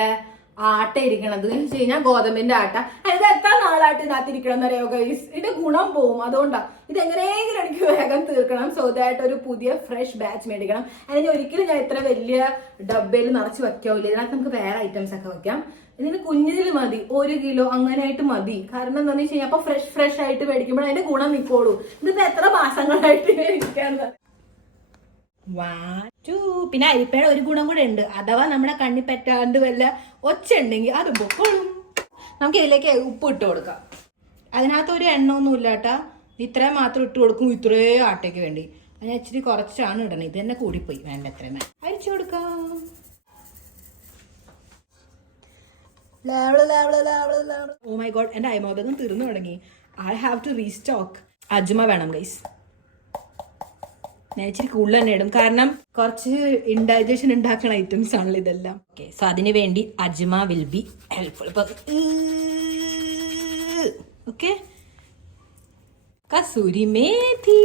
ആട്ട ഇരിക്കണത്. എന്ന് വെച്ച് കഴിഞ്ഞാൽ ഗോതമ്പിന്റെ ആട്ട. ഇത് എത്ര നാളായിട്ട് ഇതിനകത്ത് ഇരിക്കണം എന്നറിയോ ഗൈസ്? ഇതിന്റെ ഗുണം പോവും, അതുകൊണ്ടാണ് ഇത് എങ്ങനെയെങ്കിലും എനിക്ക് വേഗം തീർക്കണം. സോ ദാറ്റ് ഒരു പുതിയ ഫ്രഷ് ബാച്ച് മേടിക്കണം. അല്ലെങ്കിൽ ഒരിക്കലും ഞാൻ ഇത്ര വലിയ ഡബ്ബയിൽ നിറച്ച് വെക്കാവില്ല. ഇതിനകത്ത് നമുക്ക് വേറെ ഐറ്റംസ് ഒക്കെ വെക്കാം. ഇതിന് കുഞ്ഞതിൽ മതി, 1 കിലോ അങ്ങനെ ആയിട്ട് മതി. കാരണം എന്താണെന്ന് വെച്ച് കഴിഞ്ഞാൽ അപ്പൊ ഫ്രഷ് ആയിട്ട് മേടിക്കുമ്പോൾ അതിന്റെ ഗുണം നിൽക്കോളൂ. ഇതിപ്പോ എത്ര മാസങ്ങളായിട്ട് ഇരിക്കാന്ന്. 1 2. പിന്നെ അരിപ്പയുടെ ഒരു ഗുണം കൂടെ ഉണ്ട്, അഥവാ നമ്മുടെ കണ്ണി പറ്റാണ്ട് വല്ല ഒച്ച ഉണ്ടെങ്കിൽ അത് പൊക്കോളും. നമുക്ക് ഇതിലേക്ക് ഉപ്പ് ഇട്ട് കൊടുക്കാം. അതിനകത്ത് ഒരു എണ്ണമൊന്നും ഇല്ല കേട്ടാ, ഇത്രയും മാത്രം ഇട്ട് കൊടുക്കും. ഇത്രയും ആട്ടയ്ക്ക് വേണ്ടി അതിന് ഇച്ചിരി കുറച്ചാണ് ഇടണം. ഇത് തന്നെ കൂടിപ്പോയി, വേണ്ട എത്രയും അരിച്ചു കൊടുക്കാം. ഓ മൈ ഗോഡ്, എന്റെ അയമോദകം തീർന്നു തുടങ്ങി. I have to restock. അജ്മ വേണം ഗൈസ്. ഞാൻ ഇച്ചിരി കൂടുതൽ തന്നെ ഇടും, കാരണം കുറച്ച് ഇൻഡൈജഷൻ ഉണ്ടാക്കുന്ന ഐറ്റംസ് ആണല്ലോ ഇതെല്ലാം. ഓക്കെ, സോ അതിന് വേണ്ടി അജ്മ will be helpful. Okay, kasuri methi.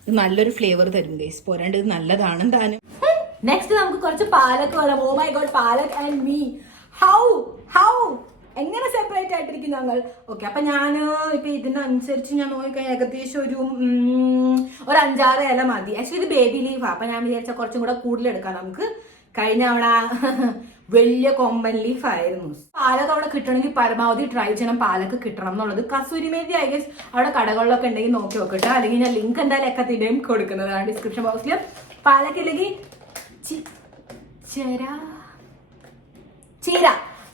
ഇത് നല്ലൊരു ഫ്ലേവർ തരും ഗൈസ്, പോരാണ്ട് ഇത് നല്ലതാണ് താനും. നെക്സ്റ്റ് നമുക്ക് കുറച്ച് പാലക്ക് വേണം. Oh my god, palak and me, how എങ്ങനെ സെപ്പറേറ്റ് ആയിട്ടിരിക്കും ഞങ്ങൾ. ഓക്കെ, അപ്പൊ ഞാൻ ഇപ്പൊ ഇതിനനുസരിച്ച് ഞാൻ നോക്കിക്കഴിഞ്ഞാൽ ഏകദേശം ഒരു 5-6 ഇല മതി. ആക്ച്വലി ഇത് ബേബി ലീഫാ, അപ്പൊ ഞാൻ വിചാരിച്ച കുറച്ചും കൂടെ കൂടുതൽ എടുക്കാം നമുക്ക്. കഴിഞ്ഞ അവിടെ വലിയ കൊമ്പൻ ലീഫ് ആയിരുന്നു. പാലക്ക് അവിടെ കിട്ടണമെങ്കിൽ പരമാവധി ട്രൈ ചെയ്യണം, പാലക്ക് കിട്ടണം എന്നുള്ളത്. കസൂരി മേഥി ഐ ഗസ് അവിടെ കടകളിലൊക്കെ ഉണ്ടെങ്കിൽ നോക്കി നോക്കട്ടെ, അല്ലെങ്കിൽ ഞാൻ ലിങ്ക് എന്തായാലും എക്കത്തിന്റെയും കൊടുക്കുന്നതാണ് ഡിസ്ക്രിപ്ഷൻ ബോക്സിൽ. പാലക്കില്ലെങ്കിൽ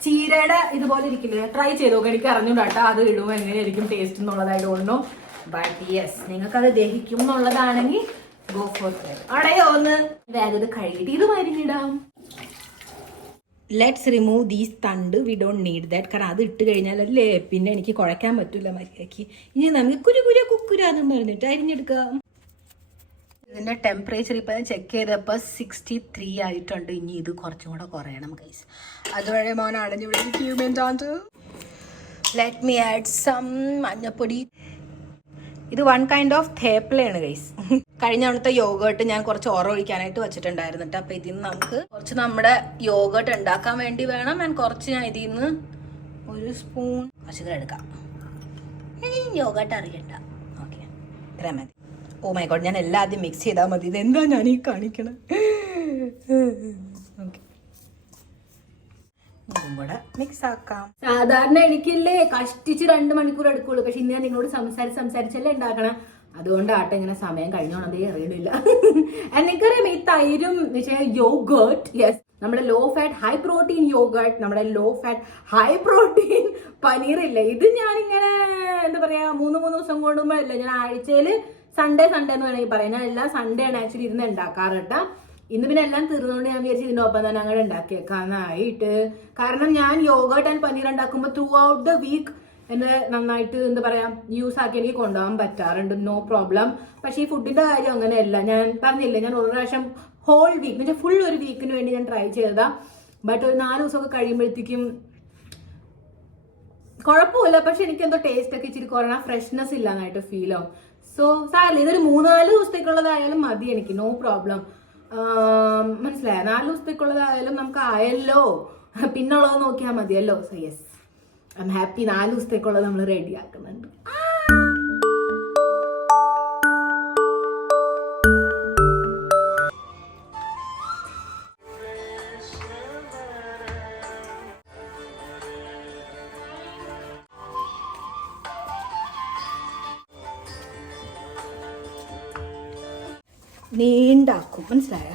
ചീരയുടെ ഇതുപോലെ ഇരിക്കില്ലേ, ട്രൈ ചെയ്ത് നോക്കാം. എനിക്ക് അറിഞ്ഞൂടാട്ടോ അത് ഇടുമ്പോൾ എങ്ങനെയായിരിക്കും ടേസ്റ്റ് എന്നുള്ളതായിട്ട് തോന്നുന്നു. ബട്ട് യെസ്, നിങ്ങൾക്കത് ദഹിക്കും എന്നുള്ളതാണെങ്കിൽ ഗോ ഫോർ ഇറ്റ്. അടയോ ഒന്ന് വേഗം ഇത് കഴുകിയിട്ട് ഇത് മരിഞ്ഞിടാം. ലെറ്റ്സ് റിമൂവ് ദീസ് തണ്ട്, വി ഡോണ്ട് നീഡ് ദാറ്റ്. കാരണം അത് ഇട്ട് കഴിഞ്ഞാലല്ലേ പിന്നെ എനിക്ക് കുഴയ്ക്കാൻ പറ്റില്ല മര്യാദയ്ക്ക്. ഇനി നമുക്ക് കുരാന്നും പറഞ്ഞിട്ട് അരിഞ്ഞെടുക്കാം. ഇതിന്റെ ടെമ്പറേച്ചർ ഇപ്പൊ ഞാൻ ചെക്ക് ചെയ്തപ്പോൾ 63 ആയിട്ടുണ്ട്. ഇനി ഇത് കുറച്ചും കൂടെ കുറയണം ഗൈസ്. അതുവരെ മോനാണ് ഇവിടെ. ലെറ്റ് മീ ആഡ് സം മഞ്ഞപ്പൊടി. ഇത് 1 കൈൻഡ് ഓഫ് തേപ്പിലയാണ് ഗൈസ്. കഴിഞ്ഞ തവണത്തെ യോഗേർട്ട് ഞാൻ കുറച്ച് ഓറ ഒഴിക്കാനായിട്ട് വെച്ചിട്ടുണ്ടായിരുന്നു കേട്ടോ. അപ്പൊ ഇതിൽ നിന്ന് നമുക്ക് കുറച്ച് നമ്മുടെ യോഗേർട്ട് ഉണ്ടാക്കാൻ വേണ്ടി വേണം. ഞാൻ കുറച്ച് ഞാൻ ഇതിൽ നിന്ന് 1 സ്പൂൺ കുറച്ചുകൂടെ എടുക്കാം. യോഗട്ട് അറിയണ്ട. ഓക്കെ, ഇത്രയും മതി. ഓ മൈ ഗോഡ്, ഞാൻ എല്ലാം ആദ്യം മിക്സ് ചെയ്താൽ മതി. ഇതെന്താ ഞാൻ ഈ കാണിക്കണം. ഓക്കെ, ഇതും കൂടെ മിക്സ് ആക്കാം. സാധാരണ എനിക്കില്ലേ കഷ്ടിച്ച് 2 മണിക്കൂർ എടുക്കുള്ളൂ. പക്ഷെ ഇന്ന് ഞാൻ നിങ്ങളോട് സംസാരിച്ചല്ലേ ഉണ്ടാക്കണം. അതുകൊണ്ടാട്ടെ ഇങ്ങനെ സമയം കഴിഞ്ഞോണതേ അറിയണില്ല. എനിക്കറിയാം ഈ തൈരും യോഗട്ട്, യെസ്, നമ്മുടെ low fat high protein yoghurt, നമ്മുടെ ലോ ഫാറ്റ് ഹൈ പ്രോട്ടീൻ പനീറില്ലേ, ഇത് ഞാനിങ്ങനെ എന്താ പറയാ 3 ദിവസം കൊണ്ടുമ്പോഴല്ലേ, ഞാൻ ആഴ്ചയിൽ സൺഡേ എന്ന് വേണമെങ്കിൽ പറയാം. ഞാൻ എല്ലാ സൺഡേ ആണ് ആക്ച്വലി ഇരുന്ന് ഉണ്ടാക്കാറുട്ടാ. ഇന്ന് പിന്നെ എല്ലാം തീർന്നുകൊണ്ട് ഞാൻ വിചാരിച്ചു ഇതിന്റെ ഒപ്പം തന്നെ അങ്ങനെ ഉണ്ടാക്കിയേക്കാന്നായിട്ട്. കാരണം ഞാൻ യോഗട്ട് ആൻഡ് പനീർ ഉണ്ടാക്കുമ്പോൾ ത്രൂ ഔട്ട് ദ വീക്ക് എന്നെ നന്നായിട്ട് എന്താ പറയാ യൂസ് ആക്കി എനിക്ക് കൊണ്ടുപോകാൻ പറ്റാറുണ്ട്, നോ പ്രോബ്ലം. പക്ഷേ ഈ ഫുഡിന്റെ കാര്യം അങ്ങനെയല്ല. ഞാൻ പറഞ്ഞില്ലേ, ഞാൻ ഒരു പ്രാവശ്യം ഹോൾ വീക്ക് എന്ന് വെച്ചാൽ ഫുൾ ഒരു വീക്കിന് വേണ്ടി ഞാൻ ട്രൈ ചെയ്തതാ. ബട്ട് ഒരു 4 ദിവസമൊക്കെ കഴിയുമ്പോഴത്തേക്കും കുഴപ്പമില്ല. പക്ഷെ എനിക്ക് എന്തോ ടേസ്റ്റ് ഒക്കെ ഇച്ചിരി കുറഞ്ഞ ഫ്രഷ്നെസ് ഇല്ലാന്നായിട്ട് ഫീൽ ആവും. സോ സാരല്ല, ഇതൊരു 3-4 ദിവസത്തേക്കുള്ളതായാലും മതി എനിക്ക്, നോ പ്രോബ്ലം. മനസ്സിലായോ? 4 ദിവസത്തേക്കുള്ളതായാലും നമുക്ക് ആയല്ലോ, പിന്നുള്ളത് നോക്കിയാൽ മതിയല്ലോ. So yes, I am happy. 4 ദിവസത്തേക്കുള്ളത് നമ്മൾ റെഡി ആക്കുന്നുണ്ട്. നീണ്ടാക്കും, മനസ്സിലായ?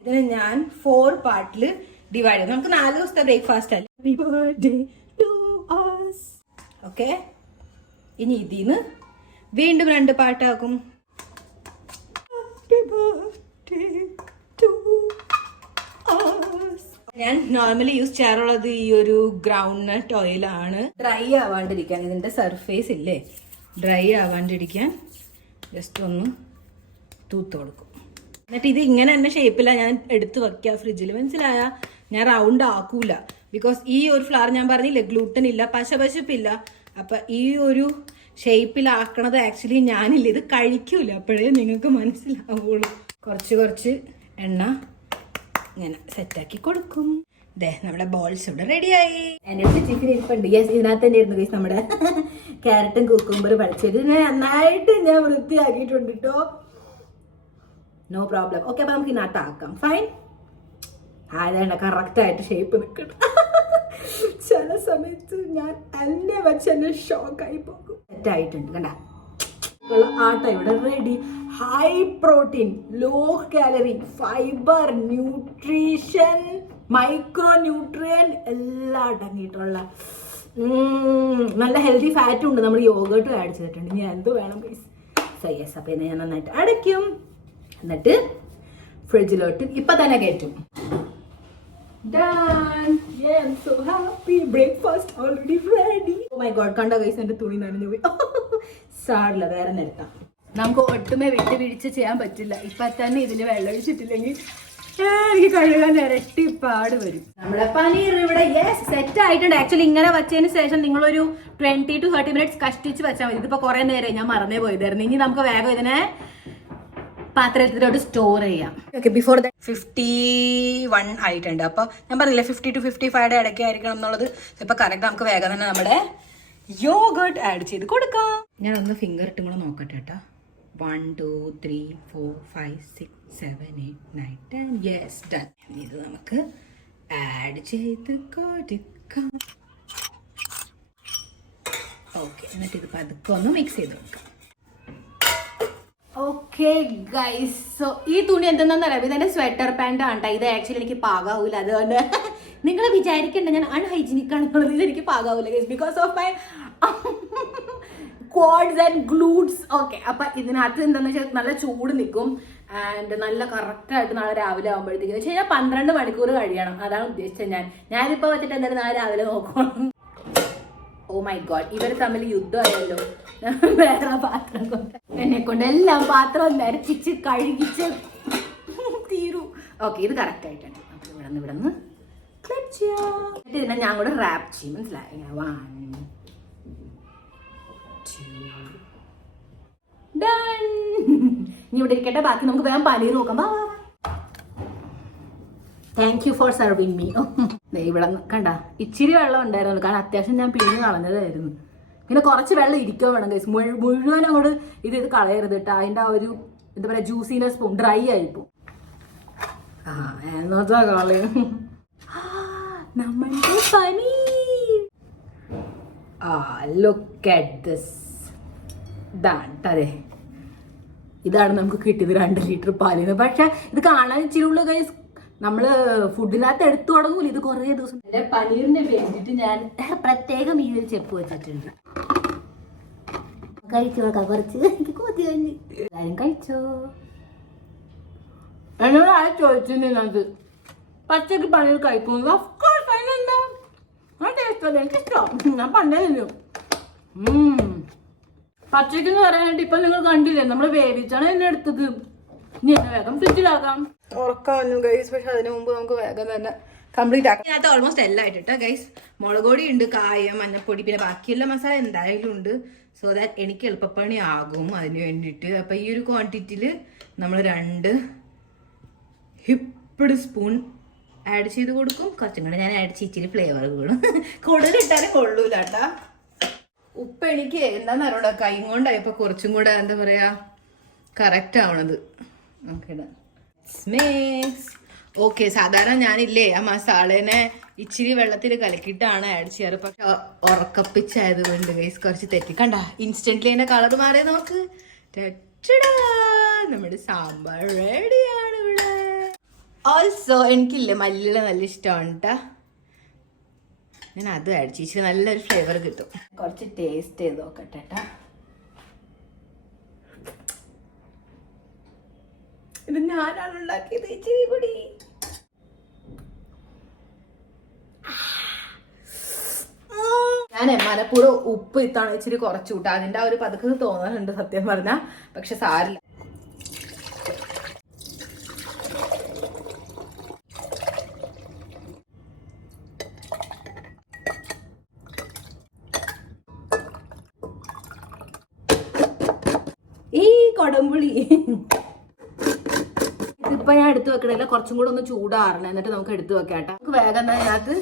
ഇതിനെ ഞാൻ 4 പാർട്ടിൽ ഡിവൈഡ് ചെയ്യും. നമുക്ക് 4 ദിവസത്തെ ബ്രേക്ക്ഫാസ്റ്റ് അല്ലേ. Happy birthday to us. Okay, ഇനി ഇതിന്ന് വീണ്ടും 2 പാർട്ടാക്കും. Happy birthday to us. ഞാൻ നോർമലി യൂസ് ചെയ്യാറുള്ളത് ഈ ഒരു ഗ്രൗണ്ട് നട്ട് ഓയിലാണ്. ഡ്രൈ ആവാണ്ടിരിക്കാൻ, ഇതിന്റെ സർഫേസ് ഇല്ലേ, ഡ്രൈ ആവാണ്ടിരിക്കാൻ ജസ്റ്റ് ഒന്ന് തൂത്ത് കൊടുക്കും. എന്നിട്ട് ഇത് ഇങ്ങനെ തന്നെ ഷേപ്പില്ല ഞാൻ എടുത്ത് വെക്കുക ഫ്രിഡ്ജിൽ, മനസ്സിലായ? ഞാൻ റൗണ്ട് ആക്കൂല. ബിക്കോസ് ഈ ഒരു ഫ്ലവർ ഞാൻ പറഞ്ഞില്ലേ ഗ്ലൂട്ടൻ ഇല്ല, പശപ്പില്ല. അപ്പൊ ഈ ഒരു ഷേപ്പിലാക്കണത് ആക്ച്വലി ഞാനില്ല, ഇത് കഴിക്കൂല. അപ്പോഴേ നിങ്ങൾക്ക് മനസ്സിലാവുള്ളൂ. കുറച്ച് എണ്ണ ഇങ്ങനെ സെറ്റാക്കി കൊടുക്കും. ദേ നമ്മുടെ ബോൾസ് ഇവിടെ റെഡിയായി. എൻ്റെ അടുത്ത് ചിക്കൻ ഇരിപ്പുണ്ട്. യെസ്, ഇതിനകത്ത് തന്നെ ഇരുന്നു ഗൈസ് നമ്മുടെ ക്യാരറ്റും കുക്കുംബറും പഠിച്ചത്. നന്നായിട്ട് ഞാൻ വൃത്തിയാക്കിയിട്ടുണ്ട് കേട്ടോ, നോ പ്രോബ്ലം. ഓക്കെ, അപ്പൊ നമുക്ക് ഇതിനകത്ത് ആക്കാം. ഫൈൻ. ആരാണ് കറക്റ്റ് ആയിട്ട് ഷേപ്പ് നിൽക്കണം. ചില സമയത്ത് ഞാൻ എന്നെ വെച്ച് എന്നെ ഷോക്കായി പോകും. സെറ്റായിട്ടുണ്ട് കണ്ട ആട്ട ഇവിടെ ready. High protein, low calorie, fibre, nutrition, micro nutrient എല്ലാം അടങ്ങിയിട്ടുള്ള നല്ല ഹെൽത്തി ഫാറ്റും ഉണ്ട്. നമ്മൾ യോഗട്ട് ആഡ് ചെയ്തിട്ടുണ്ട്. ഇനി എന്ത് വേണം ഗൈസ്? സോ യെസ്, അപ്പൊ ഇന്ന് ഞാൻ നന്നായിട്ട് അടയ്ക്കും. എന്നിട്ട് ഫ്രിഡ്ജിലോട്ട് ഇപ്പൊ തന്നെ കയറ്റും. Done. Yeah, I'm so happy. Breakfast already ready. Oh my god, കണ്ടോ ഗൈസ്, എന്റെ തുണി നനഞ്ഞു പോയി. സാറില്ല, വേറെ നിർത്താം. നമുക്ക് ഒട്ടുമേ വിട്ടുപിടിച്ച് ചെയ്യാൻ പറ്റില്ല. ഇപ്പൊ തന്നെ ഇതിന് വെള്ളം ഒഴിച്ചിട്ടില്ലെങ്കിൽ എനിക്ക് കഴുകാൻ ഇരട്ടി പാട് വരും. നമ്മുടെ പനീർ ഇവിടെ യെസ് സെറ്റ് ആയിട്ടുണ്ട്. ആക്ച്വലി ഇങ്ങനെ വെച്ചതിന് ശേഷം നിങ്ങളൊരു 20 to 30 minutes കഷ്ടിച്ച് വെച്ചാൽ മതി. ഇതിപ്പോ കുറെ നേരം ഞാൻ മറന്നേ പോയതായിരുന്നു. ഇനി നമുക്ക് വേഗം ഇതിനെ പാത്രത്തിലോട്ട് സ്റ്റോർ ചെയ്യാം. ഓക്കെ, ബിഫോർ ദാറ്റ് 51 ആയിട്ടുണ്ട്. അപ്പൊ ഞാൻ പറഞ്ഞില്ലേ 50 to 55 ഇടയ്ക്ക് ആയിരിക്കണം എന്നുള്ളത്. ഇപ്പൊ കറക്റ്റ് നമുക്ക് വേഗം തന്നെ നമ്മുടെ യോഗട്ട് ആഡ് ചെയ്ത് കൊടുക്കാം. ഞാൻ ഒന്ന് ഫിംഗർ ഇട്ടും കൂടെ നോക്കട്ടെ കേട്ടോ. 1 2 3 4 5 6 7 8 9 10. Yes, done. ഇത് നമുക്ക് ആഡ് ചെയ്ത് കൊടുക്കാം. ഓക്കെ, എന്നിട്ട് ഇത് പതുക്കെ ഒന്ന് മിക്സ് ചെയ്ത് കൊടുക്കാം. ഓക്കെ ഗൈസ്, സോ ഈ തുണി എന്തെന്നാന്ന് അറിയാം, ഇതെന്റെ സ്വെറ്റർ പാന്റ് ആണ്. ഇത് ആക്ച്വലി എനിക്ക് പാകാവൂല. അതുകൊണ്ട് നിങ്ങൾ വിചാരിക്കണ്ട ഞാൻ അൺഹൈജീനിക് ആണെന്നുള്ളത്. ഇത് എനിക്ക് പാകാവൂല guys, because of my quads and glutes. Okay, അപ്പൊ ഇതിനകത്ത് എന്താണെന്ന് വെച്ചാൽ നല്ല ചൂട് നിൽക്കും. ആൻഡ് നല്ല കറക്റ്റായിട്ട് നാളെ രാവിലെ ആകുമ്പോഴത്തേക്ക് വെച്ച് കഴിഞ്ഞാൽ 12 മണിക്കൂർ കഴിയണം. അതാണ് ഉദ്ദേശിച്ചത്. ഞാനിപ്പോ വെച്ചിട്ട് എന്തായാലും നാളെ രാവിലെ നോക്കണം. ഓ മൈ ഗോഡ്, ഇവർ തമ്മിൽ യുദ്ധമായല്ലോ. വേറെ പാത്രം കൊണ്ട് എന്നെ കൊണ്ട് എല്ലാം പാത്രം നിരച്ചിച്ച് കഴുകിച്ച് തീരൂ. ഓക്കെ, ഇത് കറക്റ്റ് ആയിട്ടുണ്ട്. അപ്പൊ ഇവിടെ നിന്ന് ഇതിനെ ഞാൻ കൂടെ റാപ്പ് ചെയ്യും, മനസ്സിലായി? 1 2 ഡൺ. ഇനി ഇവിടെ ഇരിക്കട്ടെ, ബാക്കി നമുക്ക് വേഗം പനീർ നോക്കാം. Thank you for serving me. ഇവിടെ കണ്ട ഇച്ചിരി വെള്ളം ഉണ്ടായിരുന്നു, കാരണം അത്യാവശ്യം ഞാൻ പിഴിഞ്ഞ് കളഞ്ഞതായിരുന്നു. ഇങ്ങനെ കുറച്ച് വെള്ളം ഇരിക്കാൻ വേണം ഗൈസ്, മുഴുവൻ അങ്ങോട്ട് ഇത് കളയരുത് കേട്ടോ. അതിൻ്റെ ആ ഒരു എന്താ പറയുക ജ്യൂസിനെസ് പോവും, ഡ്രൈ ആയിപ്പോ. ആ എന്നതാ കളയും നമ്മളുടെ പനീർ. Look at this. ഇതാണ് നമുക്ക് കിട്ടിയത് 2 ലിറ്റർ പാലിന്. പക്ഷെ ഇത് കാണാൻ ഇച്ചിരി ഉള്ളു ഗൈസ്, നമ്മള് ഫുഡിനകത്ത് എടുത്തു തുടങ്ങൂല. ഇത് കുറേ ദിവസം പനീറിന് വേണ്ടിയിട്ട് ഞാൻ പ്രത്യേകം ഈ ഒരു ചെപ്പ് വെച്ചിട്ടുണ്ട്. കഴിച്ചു നോക്കാം കുറച്ച്, എനിക്ക് കൊതി കഴിഞ്ഞ്. എല്ലാരും കഴിച്ചോ? എന്നോട് ആ ചോദിച്ചിരുന്നത് പച്ചക്ക് പനീർ കഴിക്കുന്നു. ഓഫ്കോഴ്സ് അതിനെന്താ, ആ ടേസ്റ്റ് അല്ലേ, എനിക്കിഷ്ടം. ഞാൻ പണ്ടേ തിന്നു. പച്ചക്കെന്ന് പറയാനായിട്ട് ഇപ്പൊ നിങ്ങൾ കണ്ടില്ലേ, നമ്മൾ വേവിച്ചാണ് എന്നെ എടുത്തത്. ഇനി എന്നെ വേഗം ഫ്രിഡ്ജിലാക്കാം. ഉറക്കം വന്നു ഗൈസ്, പക്ഷെ അതിന് മുമ്പ് നമുക്ക് വേഗം തന്നെ കംപ്ലീറ്റ് ആക്കാം. ഇതിനകത്ത് ഓൾമോസ്റ്റ് എല്ലാം ആയിട്ടോ ഗൈസ്. മുളക് പൊടി ഉണ്ട്, കായം, മഞ്ഞപ്പൊടി, പിന്നെ ബാക്കിയുള്ള മസാല എന്തായാലും ഉണ്ട്. സോ ദാറ്റ് എനിക്ക് എളുപ്പപ്പണി ആകും അതിന് വേണ്ടിയിട്ട്. അപ്പൊ ഈ ഒരു ക്വാണ്ടിറ്റിയിൽ നമ്മൾ 2 ഹിപ്പ്ഡ് സ്പൂൺ ആഡ് ചെയ്ത് കൊടുക്കും. കുറച്ചും കൂടെ ഞാൻ ആഡ് ചെയ്തിട്ട് ഫ്ലേവർ കൂടും. കൂടുതൽ ഇട്ടാലും കൊള്ളൂല കേട്ടാ. ഉപ്പ് എനിക്ക് എന്താന്ന് അറിയണ്ട, കൈ കൊണ്ടായപ്പോ കുറച്ചും കൂടെ എന്താ പറയാ കറക്റ്റ് ആവണത്. ഓക്കെ, സാധാരണ ഞാനില്ലേ ആ മസാലേനെ ഇച്ചിരി വെള്ളത്തിൽ കലക്കിയിട്ടാണ് ആഡ് ചെയ്യാറ്. പക്ഷെ ഉറക്കപ്പിച്ചായത് കൊണ്ട് ഗൈസ് കുറച്ച് തെറ്റി. കണ്ട ഇൻസ്റ്റന്റ്ലി അതിന്റെ കളർ മാറിയ നോക്ക്. നമ്മുടെ സാമ്പാർ റെഡിയാണ് ഇവിടെ. ഓൾസോ എനിക്കില്ലേ മല്ലിയില നല്ല ഇഷ്ടമാണ് കേട്ടാ, ഞാൻ അത് ആഡ് ചെയ്ത് നല്ലൊരു ഫ്ലേവർ കിട്ടും. കുറച്ച് ടേസ്റ്റ് ചെയ്ത് നോക്കട്ടെ ട്ടാ. ഇത് ഞാനാണ് ഉണ്ടാക്കിയത്. ഇച്ചിരി കൂടി ഞാൻ മനപ്പൂർവ്വം ഉപ്പ് ഇത്താണ് ഇച്ചിരി കുറച്ചു കൂട്ടാ. അതിന്റെ ആ ഒരു പതുക്കെ തോന്നാറുണ്ട് സത്യം പറഞ്ഞ, പക്ഷെ സാരില്ല. ഈ കൊടംപുളി ഇതിപ്പോ ഞാൻ എടുത്തു വെക്കണില്ല, കുറച്ചും കൂടെ ഒന്ന് ചൂടാറണം, എന്നിട്ട് നമുക്ക് എടുത്തു വെക്കാട്ടെ. നമുക്ക് വേഗം തന്നെ അതിനകത്ത്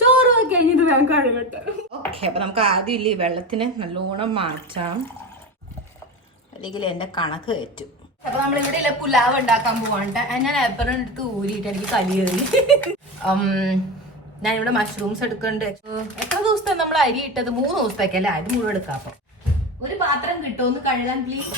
ചോറ് വെക്കാൻ ഇത് വേഗം കഴുകട്ടെ. ഓക്കെ, അപ്പൊ നമുക്ക് ആദ്യം ഇല്ലേ വെള്ളത്തിന് നല്ലോണം മാറ്റാം, അല്ലെങ്കിൽ എന്റെ കണക്ക് തെറ്റും. അപ്പൊ നമ്മളിവിടെ ഇല്ല പുലാവ് ഉണ്ടാക്കാൻ പോവാണ്ട്. ഞാൻ ഏപ്പറും എടുത്ത് ഊരിയിട്ട് എനിക്ക് കലി കയറി. ഞാനിവിടെ മഷ്റൂംസ് എടുക്കുന്നുണ്ട്. എത്ര ദിവസത്തെ നമ്മൾ അരി ഇട്ടത്? 3 ദിവസത്തേക്കല്ലേ, അരി മുഴുവൻ എടുക്കാം. അപ്പൊ ഒരു പാത്രം കിട്ടുമോ ഒന്ന് കഴുകാൻ പ്ലീസ്?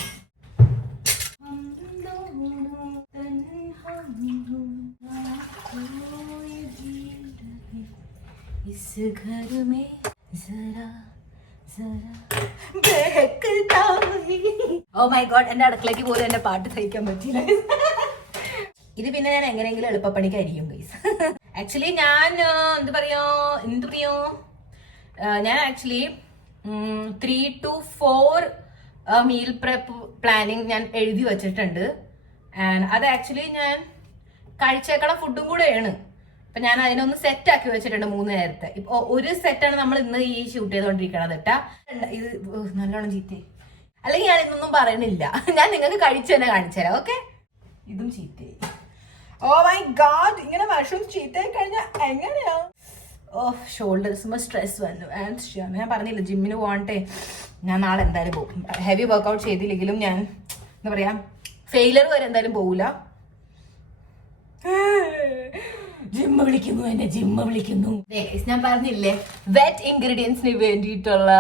ഓ മൈ ഗോഡ്, എന്റെ അടുക്കളയ്ക്ക് പോലും എന്റെ പാട്ട് സഹിക്കാൻ പറ്റില്ല. ഇത് പിന്നെ ഞാൻ എങ്ങനെയെങ്കിലും എളുപ്പപ്പണിക്ക് അരിയും ഗൈസ്. ആക്ച്വലി ഞാൻ എന്താ പറയോ ഞാൻ actually 3 to 4 meal prep planning ഞാൻ എഴുതി വെച്ചിട്ടുണ്ട്. ആൻഡ് അത് ആക്ച്വലി ഞാൻ കഴിച്ചേക്കണ ഫുഡും കൂടെയാണ്. അപ്പൊ ഞാൻ അതിനൊന്ന് സെറ്റ് ആക്കി വെച്ചിട്ടുണ്ട് 3 നേരത്തെ. ഇപ്പൊ ഒരു സെറ്റാണ് നമ്മൾ ഇന്ന് ഈ ഷൂട്ട് ചെയ്തോണ്ടിരിക്കണത് കേട്ടാ. ഇത് നല്ലോണം ചീത്തയായി, അല്ലെങ്കിൽ ഞാൻ ഇതൊന്നും പറയണില്ല. ഞാൻ നിങ്ങൾക്ക് കഴിച്ചു തന്നെ കാണിച്ചു തരാം. ഓക്കെ, ഇതും ചീത്തയായി. ഓ മൈ ഗാഡ്, ഇങ്ങനെ മഷ്റൂം ചീത്തയായി കഴിഞ്ഞാൽ എങ്ങനെയാ? ഓ ഷോൾഡേഴ്സുമ്പോ സ്ട്രെസ് വന്നു. ഞാൻ പറഞ്ഞില്ല ജിമ്മിന് പോകണ്ടേ, ഞാൻ നാളെ എന്തായാലും പോകും. ഹെവി വർക്ക്ഔട്ട് ചെയ്തില്ലെങ്കിലും ഞാൻ എന്താ പറയാ ഫെയിലർ വരെ എന്തായാലും പോകൂല. ജിമ്മ് വിളിക്കുന്നു എന്നെ, ജിമ്മ് വിളിക്കുന്നു. ഞാൻ പറഞ്ഞില്ലേ വെറ്റ് ഇൻഗ്രീഡിയൻസിന് വേണ്ടിയിട്ടുള്ള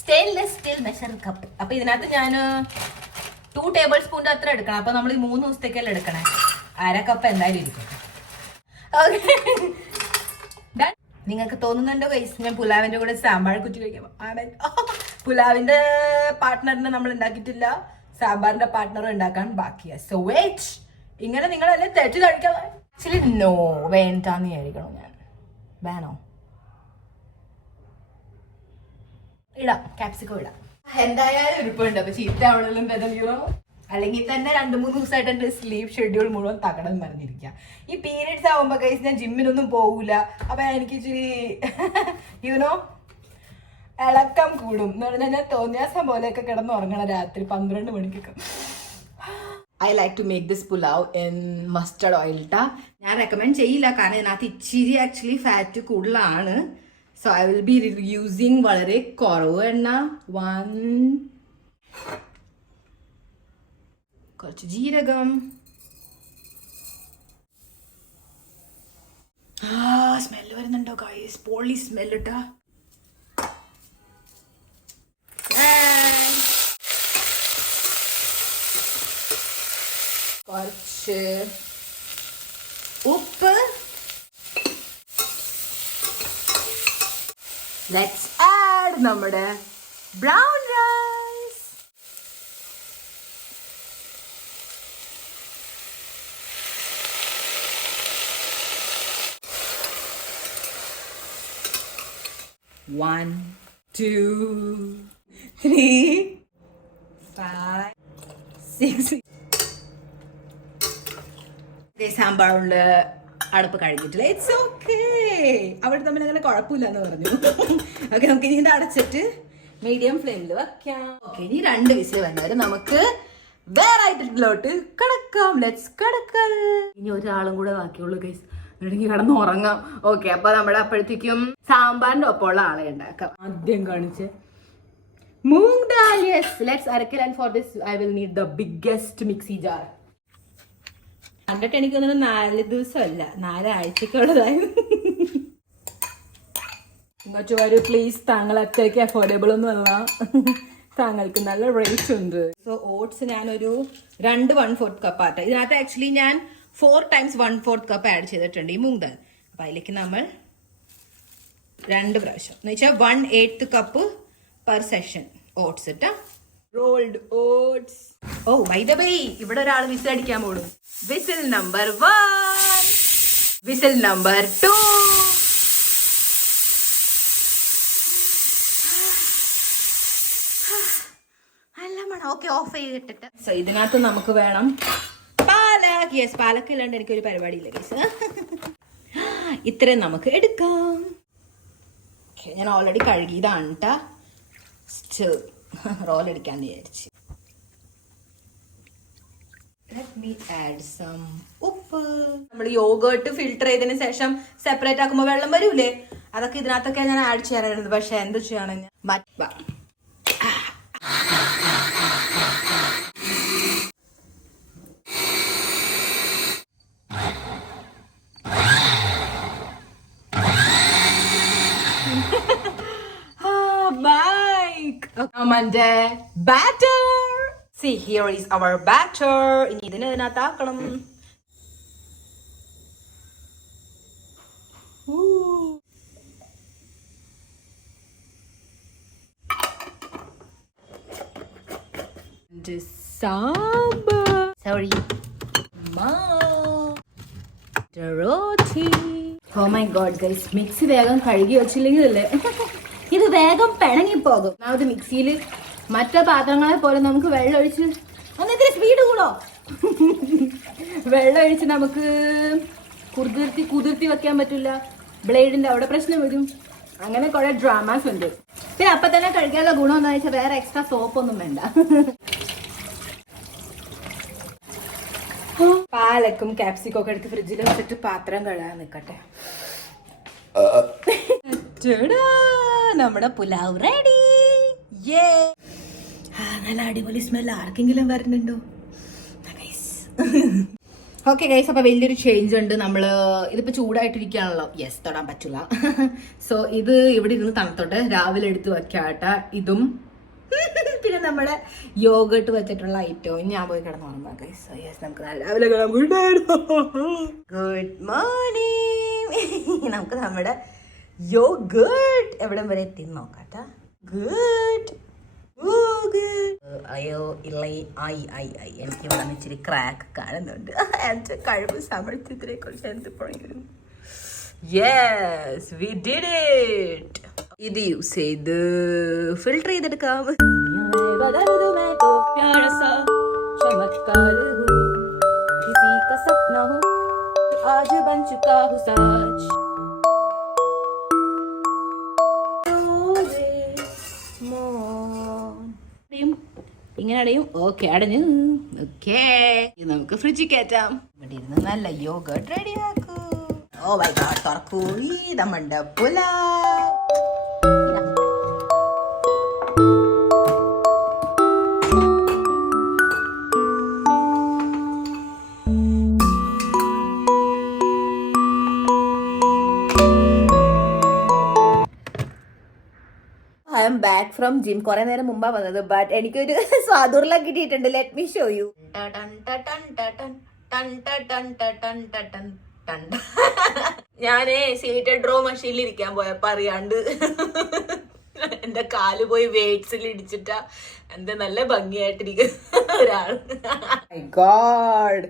സ്റ്റെയിൻലെസ് സ്റ്റീൽ മെഷർ കപ്പ്. അപ്പൊ ഇതിനകത്ത് ഞാൻ 2 ടേബിൾ സ്പൂൺ അത്ര എടുക്കണം. അപ്പൊ നമ്മൾ 3 ദിവസത്തേക്കല്ലേ എടുക്കണേ, 1/2 കപ്പ് എന്തായാലും ഇരിക്കും. ഓക്കെ, നിങ്ങൾക്ക് തോന്നുന്നുണ്ടോ ഗൈസ് ഞാൻ പുലാവിന്റെ കൂടെ സാമ്പാർ കുറ്റി കഴിക്കാം? പുലാവിന്റെ പാർട്ട്ണറിനെ നമ്മൾ ഉണ്ടാക്കിയിട്ടില്ല, സാമ്പാറിന്റെ പാർട്ട്ണറും ഉണ്ടാക്കാൻ ബാക്കിയാ. സോ വെയിറ്റ്, ഇങ്ങനെ നിങ്ങളെല്ലാം തെറ്റ് കഴിക്കാം. ആക്ച്വലി നോ, വേണ്ടാന്ന് വിചാരിക്കണോ ഞാൻ? വേണോ? ഇടാം, ക്യാപ്സിക്കം ഇടാം. എന്തായാലും ഇരിപ്പുണ്ട്. അപ്പൊ ചീത്ത ആവണമെങ്കിലും ബദലിയോ, അല്ലെങ്കിൽ തന്നെ 2-3 ദിവസമായിട്ട് എന്റെ സ്ലീപ്പ് ഷെഡ്യൂൾ മുഴുവൻ തകടം പറഞ്ഞിരിക്കുക. ഈ പീരിയഡ്സ് ആവുമ്പോ ഗൈസ് ഞാൻ ജിമ്മിനൊന്നും പോകൂല. അപ്പൊ എനിക്ക് ഇച്ചിരി യുനോ ഇളക്കം കൂടും എന്ന് പറഞ്ഞാൽ ഞാൻ തോന്നിയാസം പോലെയൊക്കെ കിടന്ന് ഉറങ്ങണം രാത്രി 12 മണിക്കൊക്കെ. I like to make this pulao in mustard oil ട്ടാ. ഞാൻ റെക്കമെൻഡ് ചെയ്യില്ല, കാരണം ഇതിനകത്ത് ഇച്ചിരി ആക്ച്വലി ഫാറ്റ് കൂടുതലാണ്. So I will be using വളരെ കുറവ് എണ്ണ. കുറച്ച് ജീരകം. സ്മെല്ല് വരുന്നുണ്ടോ ഗൈസ്? പൊളി സ്മെല്ല് ട്ടാ. കുറച്ച് ഉപ്പ്. ലെറ്റ്സ് ആഡ് നമ്മുടെ ബ്രൗൺ റൈസ്. One, 2, 3, 5, 6. സാമ്പാറുണ്ട്. അടുപ്പ് കഴിഞ്ഞിട്ടില്ല. It's okay. അവിടെ തമ്മിൽ അങ്ങനെ കുഴപ്പമില്ലെന്ന് പറഞ്ഞു. ഓക്കെ, നമുക്ക് ഇനി ഇത് അടച്ചിട്ട് മീഡിയം ഫ്ലെയിമിൽ വെക്കാം. ഓക്കെ, ഇനി 2 വിസിൽ വന്നാലും നമുക്ക് വേറെ ആയിട്ടുള്ളോട്ട് കിടക്കാം. ലെറ്റ്സ് കിടക്കാം. ഇനി ഒരാളും കൂടെ ബാക്കിയുള്ളൂ ഗൈസ്, അല്ലെങ്കിൽ കിടന്ന് ഉറങ്ങാം. ഓക്കെ, അപ്പൊ നമ്മുടെ അപ്പോഴത്തേക്കും സാമ്പാറിന്റെ ഒപ്പമുള്ള ആളെ ഉണ്ടാക്കാം. ആദ്യം കാണിച്ച് മൂങ് dal. Yes, let's അരക്കൽ. And for this I will need the biggest mixie jar. കണ്ടിട്ട് എനിക്ക് തോന്നുന്നു 4 ദിവസമല്ല 4 ആഴ്ചക്കുള്ളതായി. ഇങ്ങോട്ട് വരൂ പ്ലീസ്. താങ്കൾ അത്രയ്ക്ക് അഫോർഡബിൾ ഒന്നും അല്ല, താങ്കൾക്ക് നല്ല റേറ്റ് ഉണ്ട്. സോ ഓട്സ് ഞാനൊരു 2 1/4 കപ്പ് ആട്ടെ. ഇതിനകത്ത് ആക്ച്വലി ഞാൻ 4 times 1/4 കപ്പ് ആഡ് ചെയ്തിട്ടുണ്ട് ഈ മൂങ് ദാൽ. അപ്പൊ അതിലേക്ക് നമ്മൾ 2 പ്രാവശ്യം എന്ന് വെച്ചാൽ 1/8 കപ്പ് പെർ സെഷൻ ഓട്സ് ഇട്ടാ. Rolled oats. Oh by the way, ഇവിടെ ഒരാൾ വിസിൽ അടിക്കാൻ പോണു. Whistle number 1, whistle number 2. നല്ല മണം. Okay, of ചെയ്തിട്ടിട്ട്. സോ ഇതിനകത്ത് നമുക്ക് വേണം പാലക്. യെസ്, പാലക്ക് ഇല്ലാണ്ട് എനിക്കൊരു പരിപാടിയില്ല ഗൈസ്. ഇത്രയും നമുക്ക് എടുക്കാം. ഞാൻ ഓൾറെഡി കഴുകിയതാണ് കേട്ടാ. റോൾ അടിക്കാന്ന് വിചാരിച്ച്. Let me add some ഉപ്പ്. നമ്മൾ യോഗേർട്ട് ഫിൽട്ടർ ചെയ്തതിന് ശേഷം സെപ്പറേറ്റ് ആക്കുമ്പോൾ വെള്ളം വരൂലേ, അതൊക്കെ ഇതിനകത്തൊക്കെ ഞാൻ ആഡ് ചെയ്യാറുണ്ട്. പക്ഷെ എന്ത് ചെയ്യാണ് batter. See, here is our batter. ഇനി ഇതിനകത്താക്കണം. Sambar. Sorry. Roti. Oh my god guys, mixie വേഗം കഴുകി വെച്ചില്ലെങ്കിലല്ലേ ഇത് വേഗം പിണങ്ങിപ്പോകും. ഒന്നാമത് മിക്സിയിൽ മറ്റു പാത്രങ്ങളെ പോലെ നമുക്ക് വെള്ളം ഒഴിച്ച് ഒന്നിത്തിരി സ്പീഡ് കൂടോ വെള്ളം ഒഴിച്ച് നമുക്ക് കുതിർത്തി വെക്കാൻ പറ്റില്ല. ബ്ലേഡിന്റെ അവിടെ പ്രശ്നം വരും. അങ്ങനെ കുറെ ഡ്രാമാസ് ഉണ്ട്. പിന്നെ അപ്പൊ തന്നെ കഴിക്കാനുള്ള ഗുണം എന്താ വെച്ചാൽ വേറെ എക്സ്ട്രാ സോപ്പൊന്നും വേണ്ട. പാലക്കും ക്യാപ്സിക്കും ഒക്കെ എടുത്ത് ഫ്രിഡ്ജിൽ വെച്ചിട്ട് പാത്രം കഴുകാൻ നിൽക്കട്ടെ. നമ്മുടെ പുലാവ് റെഡി. നല്ല അടിപൊളി സ്മെൽ. ആർക്കെങ്കിലും വരുന്നുണ്ടോ? ഓക്കെ ഗൈസ്, അപ്പൊ വലിയൊരു ചേഞ്ച് ഉണ്ട്. നമ്മള് ഇതിപ്പോ ചൂടായിട്ടിരിക്കുകയാണല്ലോ. യെസ്, തൊടാൻ പറ്റില്ല. സോ ഇത് ഇവിടെ ഇരുന്ന് തണുത്തോട്ടെ. രാവിലെ എടുത്ത് വെക്കാട്ട. ഇതും പിന്നെ നമ്മുടെ യോഗട്ട് വെച്ചിട്ടുള്ള ഐറ്റവും ഞാൻ പോയി കിടന്നു ഗൈസ്. യെസ്, നമുക്ക് രാവിലെ ഗുഡ് മോർണിംഗ്. നമുക്ക് നമ്മുടെ യോഗട്ട് എവിടം വരെ എത്തി നോക്കാട്ട. ഗുഡ്. അയ്യോ ഇല്ല, എനിക്ക് ഇവിടെ ഇച്ചിരി ക്രാക്ക് കാണുന്നുണ്ട്. എന്റെ കഴിവ് സാമർത്ഥ്യത്തിനെ കുറിച്ച് എന്ത് പറയും. Yes, we did it. ഇത് യൂസ് ചെയ്ത് ഫിൽട്ടർ ചെയ്തെടുക്കാം. ഇങ്ങനെ അടയും. ഓക്കെ, അടഞ്ഞു. ഓക്കേ, ഇത് നമുക്ക് ഫ്രിഡ്ജിൽ കയറ്റാം. ഇവിടെ ഇരുന്ന് നല്ല യോഗർട്ട് റെഡിയാക്കൂ. ഓ മൈ ഗോഡ്, തുറക്കൂ. ഈ നമ്മുടെ pulao. I'm back from gym. കുറെ നേരം മുമ്പാ വന്നത്, ബട്ട് എനിക്കൊരു സ്വാദുർല കിട്ടിയിട്ടുണ്ട്. Let me show you. ഞാനേ സീറ്റഡ് ഡ്രോ മെഷീനിൽ ഇരിക്കാൻ പോയപ്പോ അറിയാണ്ട് എന്റെ കാല് പോയി വെയിറ്റ്സിൽ ഇടിച്ചിട്ടാ. എന്താ നല്ല ഭംഗിയായിട്ടിരിക്കുന്ന ഒരാള്. ഗോഡ്,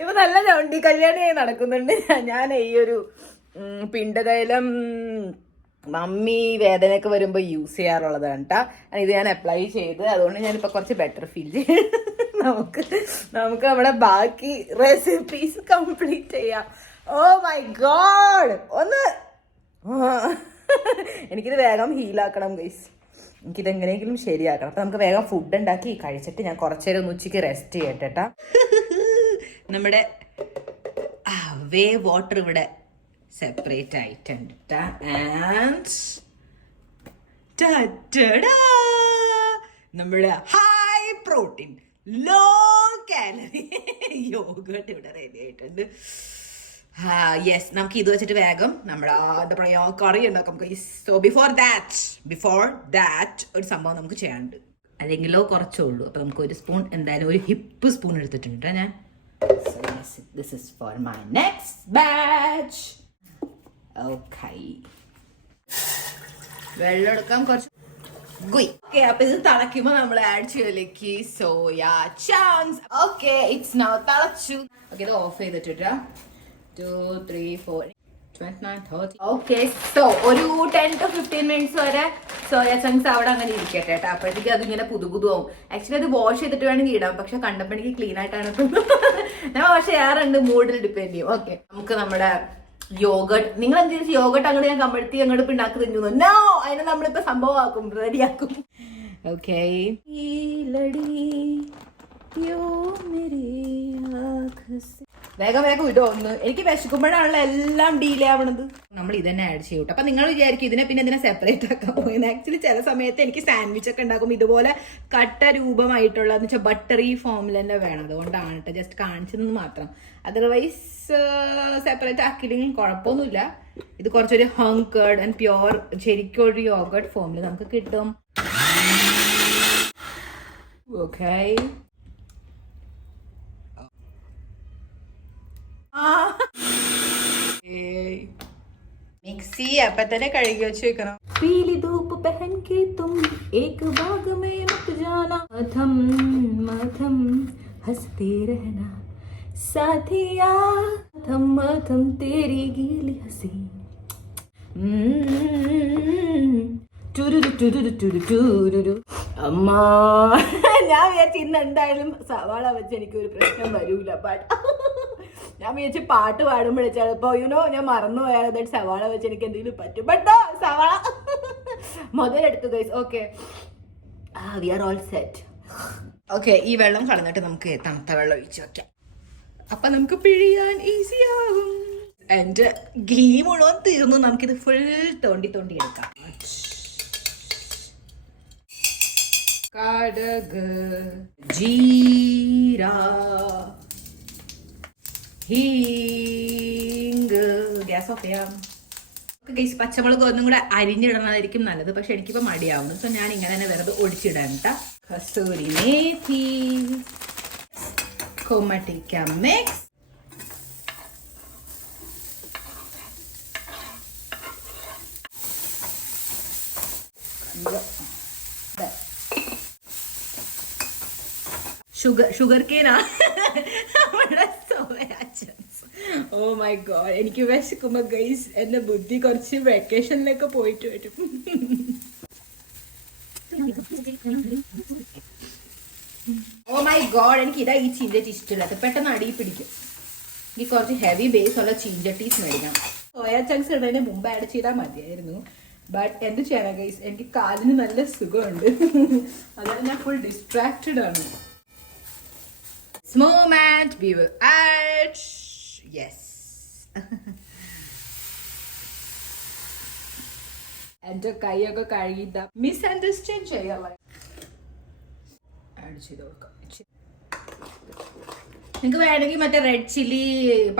ഇപ്പൊ നല്ല ചൗണ്ടി കല്യാണിയായി നടക്കുന്നുണ്ട്. ഞാൻ ഈ ഒരു പിണ്ടതൈലം മമ്മി വേദനയൊക്കെ വരുമ്പോൾ യൂസ് ചെയ്യാറുള്ളതാണ് കേട്ടോ. ഇത് ഞാൻ അപ്ലൈ ചെയ്ത്, അതുകൊണ്ട് ഞാനിപ്പോൾ കുറച്ച് ബെറ്റർ ഫീൽ ചെയ്യും. നമുക്ക് നമ്മുടെ ബാക്കി റെസിപ്പീസ് കംപ്ലീറ്റ് ചെയ്യാം. ഓ മൈ ഗോഡ്, ഒന്ന് എനിക്കിത് വേഗം ഹീലാക്കണം ഗൈസ്. എനിക്കിതെങ്ങനെയെങ്കിലും ശരിയാക്കണം. അപ്പം നമുക്ക് വേഗം ഫുഡ് ഉണ്ടാക്കി കഴിച്ചിട്ട് ഞാൻ കുറച്ച് നേരം ഒന്ന് ഉച്ചയ്ക്ക് റെസ്റ്റ് ചെയ്യട്ടെ. നമ്മുടെ വേ വാട്ടർ ഇവിടെ സെപ്പറേറ്റ് ആയിട്ടുണ്ട്. ആൻഡ് നമ്മുടെ high protein low calorie yoghurt ഇവിടെ റെഡി ആയിട്ടുണ്ട്. യെസ്, നമുക്ക് ഇത് വെച്ചിട്ട് വേഗം നമ്മുടെ എന്താ പറയാ കറി ഉണ്ടാക്കാം. സോ ബിഫോർ ദാറ്റ് ഒരു സംഭവം നമുക്ക് ചെയ്യാനുണ്ട്. അല്ലെങ്കിലോ കുറച്ചേ ഉള്ളൂ. അപ്പൊ നമുക്ക് ഒരു സ്പൂൺ, എന്തായാലും ഒരു ഹിപ്പ് സ്പൂൺ എടുത്തിട്ടുണ്ട് ഞാൻ. So yes, this is for my next batch. Okay. വെള്ളം എടുക്കാം കുറച്ച്. ഓക്കെ, അപ്പൊ ഇത് തിളയ്ക്കുമ്പോ നമ്മൾ ആഡ് ചെയ്യലേക്ക് soya chunks. Okay, it's now തിളച്ചു. ഓക്കെ, ഇത് ഓഫ് ചെയ്തിട്ടാ. 2, 3, 4, 29, 30. ഓക്കെ, സോ ഒരു 10 to 15 minutes വരെ സോയ ചങ്ക്സ് അവിടെ അങ്ങനെ ഇരിക്കട്ടെ കേട്ടോ. അപ്പോഴത്തേക്ക് അതിങ്ങനെ പുതുപുതുവും. ആക്ച്വലി അത് വാഷ് ചെയ്തിട്ട് വേണമെങ്കിൽ ഇടാം, പക്ഷെ കണ്ടപ്പോൾ എനിക്ക് ക്ലീൻ ആയിട്ടാണ് ഞാൻ വാഷ് ചെയ്യാറുണ്ട്, മൂഡിൽ ഡിപ്പെൻഡ് ചെയ്യും. ഓക്കെ, നമുക്ക് നമ്മുടെ യോഗർട്ട്, നിങ്ങൾ എന്ത് ചെയ്തു യോഗർട്ട് അങ്ങോട്ട് ഞാൻ കമ്പഴത്തി അങ്ങോട്ട് ഉണ്ടാക്കി തിന്നു. നോ, അതിനെ നമ്മളിപ്പോ സംഭവമാക്കും, റെഡിയാക്കും. ഓക്കെ, വേഗം ഇട്ടോ ഒന്ന്. എനിക്ക് വിശക്കുമ്പോഴാണല്ലോ എല്ലാം ഡീലേ ആവണത്. നമ്മൾ ഇതന്നെ ആഡ് ചെയ്യൂട്ടോ. അപ്പൊ നിങ്ങൾ വിചാരിക്കും ഇതിനെ പിന്നെ ഇതിനെ സെപ്പറേറ്റ് ആക്കാൻ പോയത്. ആക്ച്വലി ചില സമയത്ത് എനിക്ക് സാൻഡ്വിച്ച് ഒക്കെ ഉണ്ടാക്കും ഇതുപോലെ കട്ട രൂപമായിട്ടുള്ള എന്ന് വെച്ചാൽ ബട്ടറി ഫോമിൽ തന്നെ വേണം. അതുകൊണ്ടാണ് കേട്ടോ ജസ്റ്റ് കാണിച്ചതെന്ന് മാത്രം. അതർവൈസ് സെപ്പറേറ്റ് ആക്കിയില്ലെങ്കിൽ കുഴപ്പമൊന്നുമില്ല. ഇത് കുറച്ചൊരു ഹങ്കേർഡ് ആൻഡ് പ്യോർ ശരിക്കും ഒരു യോഗർട്ട് ഫോമിൽ നമുക്ക് കിട്ടും. ഓക്കെ, മിക്സി അപ്പൊ തന്നെ കഴുകി വെച്ച് വെക്കണം. പീലി ധൂപ്പ് പെഹൻ കെ തും ഏക് ബാഗ് മേ മത് ജാനാ മധം മധം ഹസ്തേ രഹനാ സാഥിയാ മധം മധം തേരി ഗീലി ഹസി. അമ്മാ, ഞാൻ വിചാരിച്ചു ഇന്ന് എന്തായാലും സവാള വെച്ച് എനിക്കൊരു പ്രശ്നം വരൂല. ബട്ട് ഞാൻ വിചാരിച്ചു പാട്ട് പാടുമ്പോഴേ ചിലപ്പോ ഞാൻ മറന്നു പോയാൽ സവാള വെച്ച് എനിക്ക് എന്തെങ്കിലും പറ്റും. ബട്ട് സവാള മുതലെടുത്തു guys. Okay, we are all set. Okay, ഈ വെള്ളം കളഞ്ഞിട്ട് നമുക്ക് തണുത്ത വെള്ളം ഒഴിച്ച് വെക്കാം. അപ്പൊ നമുക്ക് പിഴിയാൻ ഈസി ആവും. എന്റെ ഗീ മുഴുവൻ തീർന്നു. നമുക്കിത് ഫുൾ തോണ്ടി എടുക്കാം. കടുക്, ജീര, ഹീങ്, ഗ്യാസ് ഓഫ് ചെയ്യാം. പച്ചമുളക് ഒന്നും കൂടെ അരിഞ്ഞിടണതായിരിക്കും നല്ലത്, പക്ഷെ എനിക്കിപ്പോ മടിയാവുന്നു. സോ ഞാൻ ഇങ്ങനെ തന്നെ വെറുതെ ഒടിച്ചിടാൻ കേട്ടോ. കസൂരി മേഥി, കൊമട്ടിക്ക മിക്സ്, ഷുഗർ കേനാ ഓ മൈ ഗോഡ്, എനിക്ക് വിശക്കുമ്പോ ഗൈസ് എന്റെ ബുദ്ധി കുറച്ച് വെക്കേഷനിലൊക്കെ പോയിട്ട് വരും. ഓ മൈ ഗോഡ്, എനിക്ക് ഇതാ ഈ ചീഞ്ചട്ടി ഇഷ്ടമില്ലാത്ത, പെട്ടെന്ന് അടിയിൽ പിടിക്കും. എനിക്ക് കുറച്ച് ഹെവി ബേസ് ഉള്ള ചീഞ്ചട്ടീസ് മേടിക്കണം. സോയ ചങ്ക്സ് ഇടുന്നതിന് മുമ്പ് ആഡ് ചെയ്താൽ മതിയായിരുന്നു, ബട്ട് എന്ത് ചെയ്യാനാ ഗൈസ്, എനിക്ക് കാലിന് നല്ല സുഖമുണ്ട്. അതാണ് ഞാൻ ഫുൾ ഡിസ്ട്രാക്റ്റഡ് ആണ്. moment we will add yes എന്റെ കൈയൊക്കെ കഴുകിട്ട മിസ്അണ്ടർസ്റ്റാൻഡ് ചെയ്യല്ലേ. ആഡ് ചെയ്ത് കൊടുക്കാം. നിങ്ങൾക്ക് വേണമെങ്കിൽ മറ്റേ റെഡ് ചില്ലി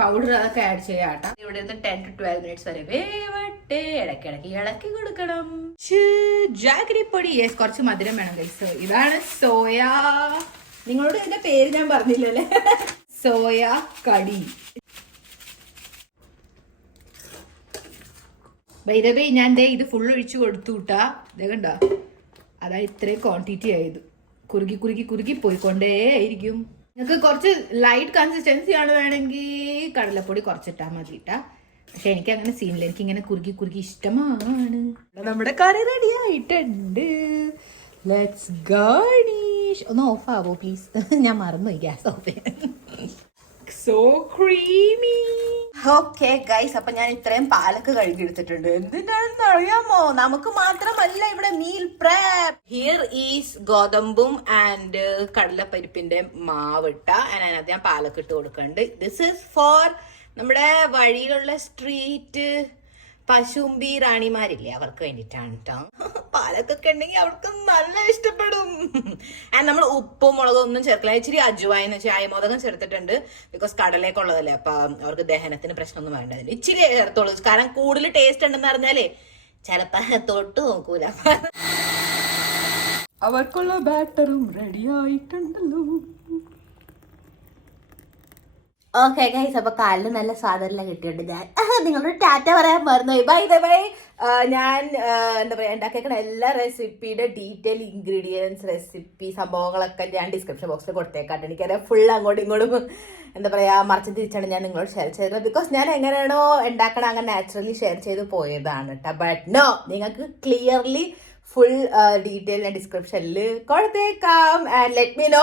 പൗഡർ അതൊക്കെ ആഡ് ചെയ്യാം കേട്ടോ. ഇവിടെ നിന്ന് 10 to 12 minutes വരെ വേവട്ടെ. ഇടയ്ക്കിടയ്ക്ക് ഇളക്കി കൊടുക്കണം. ജാഗരി പൊടി, യെസ്, കുറച്ച് മധുരം വേണം ഗൈസ്. ഇതാണ് സോയ. നിങ്ങളോട് ഇതിന്റെ പേര് ഞാൻ പറഞ്ഞില്ലല്ലേ. സോയ കടി. വൈദവേ ഞാൻ ഇത് ഫുൾ ഒഴിച്ചു കൊടുത്തു കൂട്ടാ. ഇതേ കണ്ടോ, അതാ ഇത്രയും ക്വാണ്ടിറ്റി ആയത്. കുറുകി കുറുകി കുറുകി പോയിക്കൊണ്ടേയിരിക്കും. നിങ്ങൾക്ക് കുറച്ച് ലൈറ്റ് കൺസിസ്റ്റൻസി ആണ് വേണമെങ്കിൽ കടലപ്പൊടി കുറച്ചിട്ടാൽ മതി കേട്ടാ. പക്ഷെ എനിക്ക് അങ്ങനെ സീനില്ല, എനിക്ക് ഇങ്ങനെ കുറുകി കുറുകി ഇഷ്ടമാണ്. നമ്മുടെ കറി റെഡി ആയിട്ടുണ്ട്. Let's garnish. ഒന്ന് ഓഫ് ആവോ പ്ലീസ്, ഞാൻ മറന്നുപോയി ഗ്യാസ് ഓഫ് ചെയ്യാൻ. So creamy. ഓക്കെ ഗൈസ്, അപ്പൊ ഞാൻ ഇത്രയും പാലൊക്കെ കഴുകിയെടുത്തിട്ടുണ്ട്. എന്തിനാണെന്ന് അറിയാമോ, നമുക്ക് മാത്രമല്ല ഇവിടെ മീൽ പ്രേപ്പ്. ഹിയർ ഈസ് ഗോതമ്പും ആൻഡ് കടലപ്പരിപ്പിന്റെ മാവിട്ട. അതിനകത്ത് ഞാൻ പാലൊക്കെ ഇട്ട് കൊടുക്കുന്നുണ്ട്. ദിസ് ഇസ് ഫോർ നമ്മുടെ വഴിയിലുള്ള സ്ട്രീറ്റ് പശുമ്പി റാണിമാരില്ലേ, അവർക്ക് വേണ്ടിയിട്ടാണ് കേട്ടോ. പാലൊക്കെ ഉണ്ടെങ്കിൽ അവർക്ക് നല്ല ഇഷ്ടപ്പെടും. ആൻഡ് നമ്മൾ ഉപ്പും മുളകും ഒന്നും ചേർക്കില്ല. ഇച്ചിരി അജുവായെന്ന് വെച്ചാൽ അയമോദകം ചേർത്തിട്ടുണ്ട്. ബിക്കോസ് കടലേക്ക് ഉള്ളതല്ലേ, അപ്പൊ അവർക്ക് ദഹനത്തിന് പ്രശ്നമൊന്നും വേണ്ട. ഇച്ചിരി ചേർത്തോളൂ, കാരണം കൂടുതൽ ടേസ്റ്റ് ഉണ്ടെന്ന് പറഞ്ഞാലേ ചിലപ്പോ തൊട്ട് നോക്കൂല. അവർക്കുള്ള ബാറ്ററും റെഡി ആയിട്ടുണ്ടല്ലോ. ഓക്കെ ഗൈസ്, അപ്പൊ കാലിന് നല്ല സാധനം കിട്ടിയിട്ടുണ്ട്. ഞാൻ നിങ്ങളോട് ടാറ്റ പറയാൻ മറന്നുപോയി. By the by. ഞാൻ എന്താ പറയാ ഉണ്ടാക്കിയേക്കണ എല്ലാ റെസിപ്പിയുടെ ഡീറ്റെയിൽ ഇൻഗ്രീഡിയൻസ്, റെസിപ്പി സംഭവങ്ങളൊക്കെ ഞാൻ ഡിസ്ക്രിപ്ഷൻ ബോക്സിൽ കൊടുത്തേക്കാട്ടെ. എനിക്കറിയാം ഫുൾ അങ്ങോട്ടും ഇങ്ങോട്ടും എന്താ പറയാ മറിച്ച് തിരിച്ചാണ് ഞാൻ നിങ്ങളോട് ഷെയർ ചെയ്തത്. ബിക്കോസ് ഞാൻ എങ്ങനെയാണോ ഉണ്ടാക്കണം അങ്ങനെ നാച്ചുറലി ഷെയർ ചെയ്ത് പോയതാണ് കേട്ടോ. ബട്ട് നോ, നിങ്ങൾക്ക് ക്ലിയർലി ഫുൾ ഡീറ്റെയിൽ ഞാൻ ഡിസ്ക്രിപ്ഷനിൽ കൊടുത്തേക്കാം. And let me know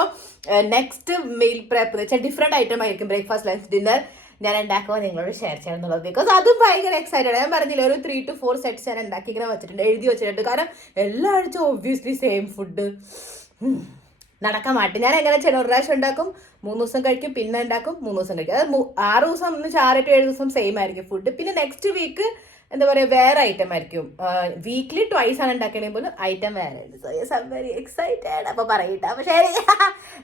next meal prep എന്ന് വെച്ചാൽ ഡിഫറെന്റ് ഐറ്റം ആയിരിക്കും. ബ്രേക്ക്ഫാസ്റ്റ്, ലഞ്ച്, ഡിന്നർ ഞാൻ ഉണ്ടാക്കുമ്പോൾ നിങ്ങളോട് ഷെയർ ചെയ്യണം എന്നുള്ളത്. ബിക്കോസ് അതും ഭയങ്കര എക്സൈറ്റഡ്. ഞാൻ പറഞ്ഞില്ല, ഒരു 3 to 4 സെറ്റ്സ് ഞാൻ ഉണ്ടാക്കി ഇങ്ങനെ വെച്ചിട്ടുണ്ട്, എഴുതി വെച്ചിട്ടുണ്ട്. കാരണം എല്ലാ ആഴ്ച ഒബ്വിയസ്ലി സെയിം ഫുഡ് നടക്കാൻ മാറ്റും. ഞാൻ എങ്ങനെ ചെയ്യണം, ഒരു പ്രാവശ്യം ഉണ്ടാക്കും, 3 ദിവസം കഴിക്കും, പിന്നെ ഉണ്ടാക്കും, 3 ദിവസം കഴിക്കും. അത് 6 ദിവസം 6 to 7 ദിവസം സെയിം ആയിരിക്കും ഫുഡ്. പിന്നെ നെക്സ്റ്റ് വീക്ക് എന്താ പറയുക വേറെ ഐറ്റം ആയിരിക്കും. വീക്ക്ലി ട്വൈസ് ആണ് ഉണ്ടാക്കണേ പോലും ഐറ്റം വേറെ. So yes, I am very excited. അപ്പൊ പറയട്ടെ. അപ്പൊ ശരി,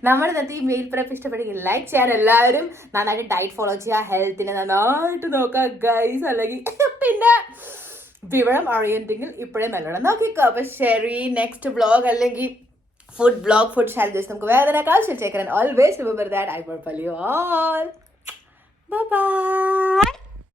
നമ്മൾ ഇന്നത്തെ ഈ മീൽ പ്രെപ്പ് ഇഷ്ടപ്പെടുമെങ്കിൽ ലൈക്ക് ചെയ്യാൻ, എല്ലാവരും നന്നായിട്ട് ഡയറ്റ് ഫോളോ ചെയ്യുക, ഹെൽത്തിനെ നന്നായിട്ട് നോക്കുക ഗൈസ്. അല്ലെങ്കിൽ പിന്നെ വിവരം അറിയുന്നെങ്കിൽ ഇപ്പോഴേ നല്ലോണം നോക്കിക്കോ. അപ്പൊ ശരി, നെക്സ്റ്റ് വ്ളോഗ് അല്ലെങ്കിൽ ഫുഡ് വ്ളോഗ്, ഫുഡ് ചാലഞ്ചസ് നമുക്ക് വേറെ കാഴ്ച ചേക്കാൻ. ഓൾവേസ് റിമെമ്പർ ദാറ്റ് ഐ വർk for you all. Bye bye.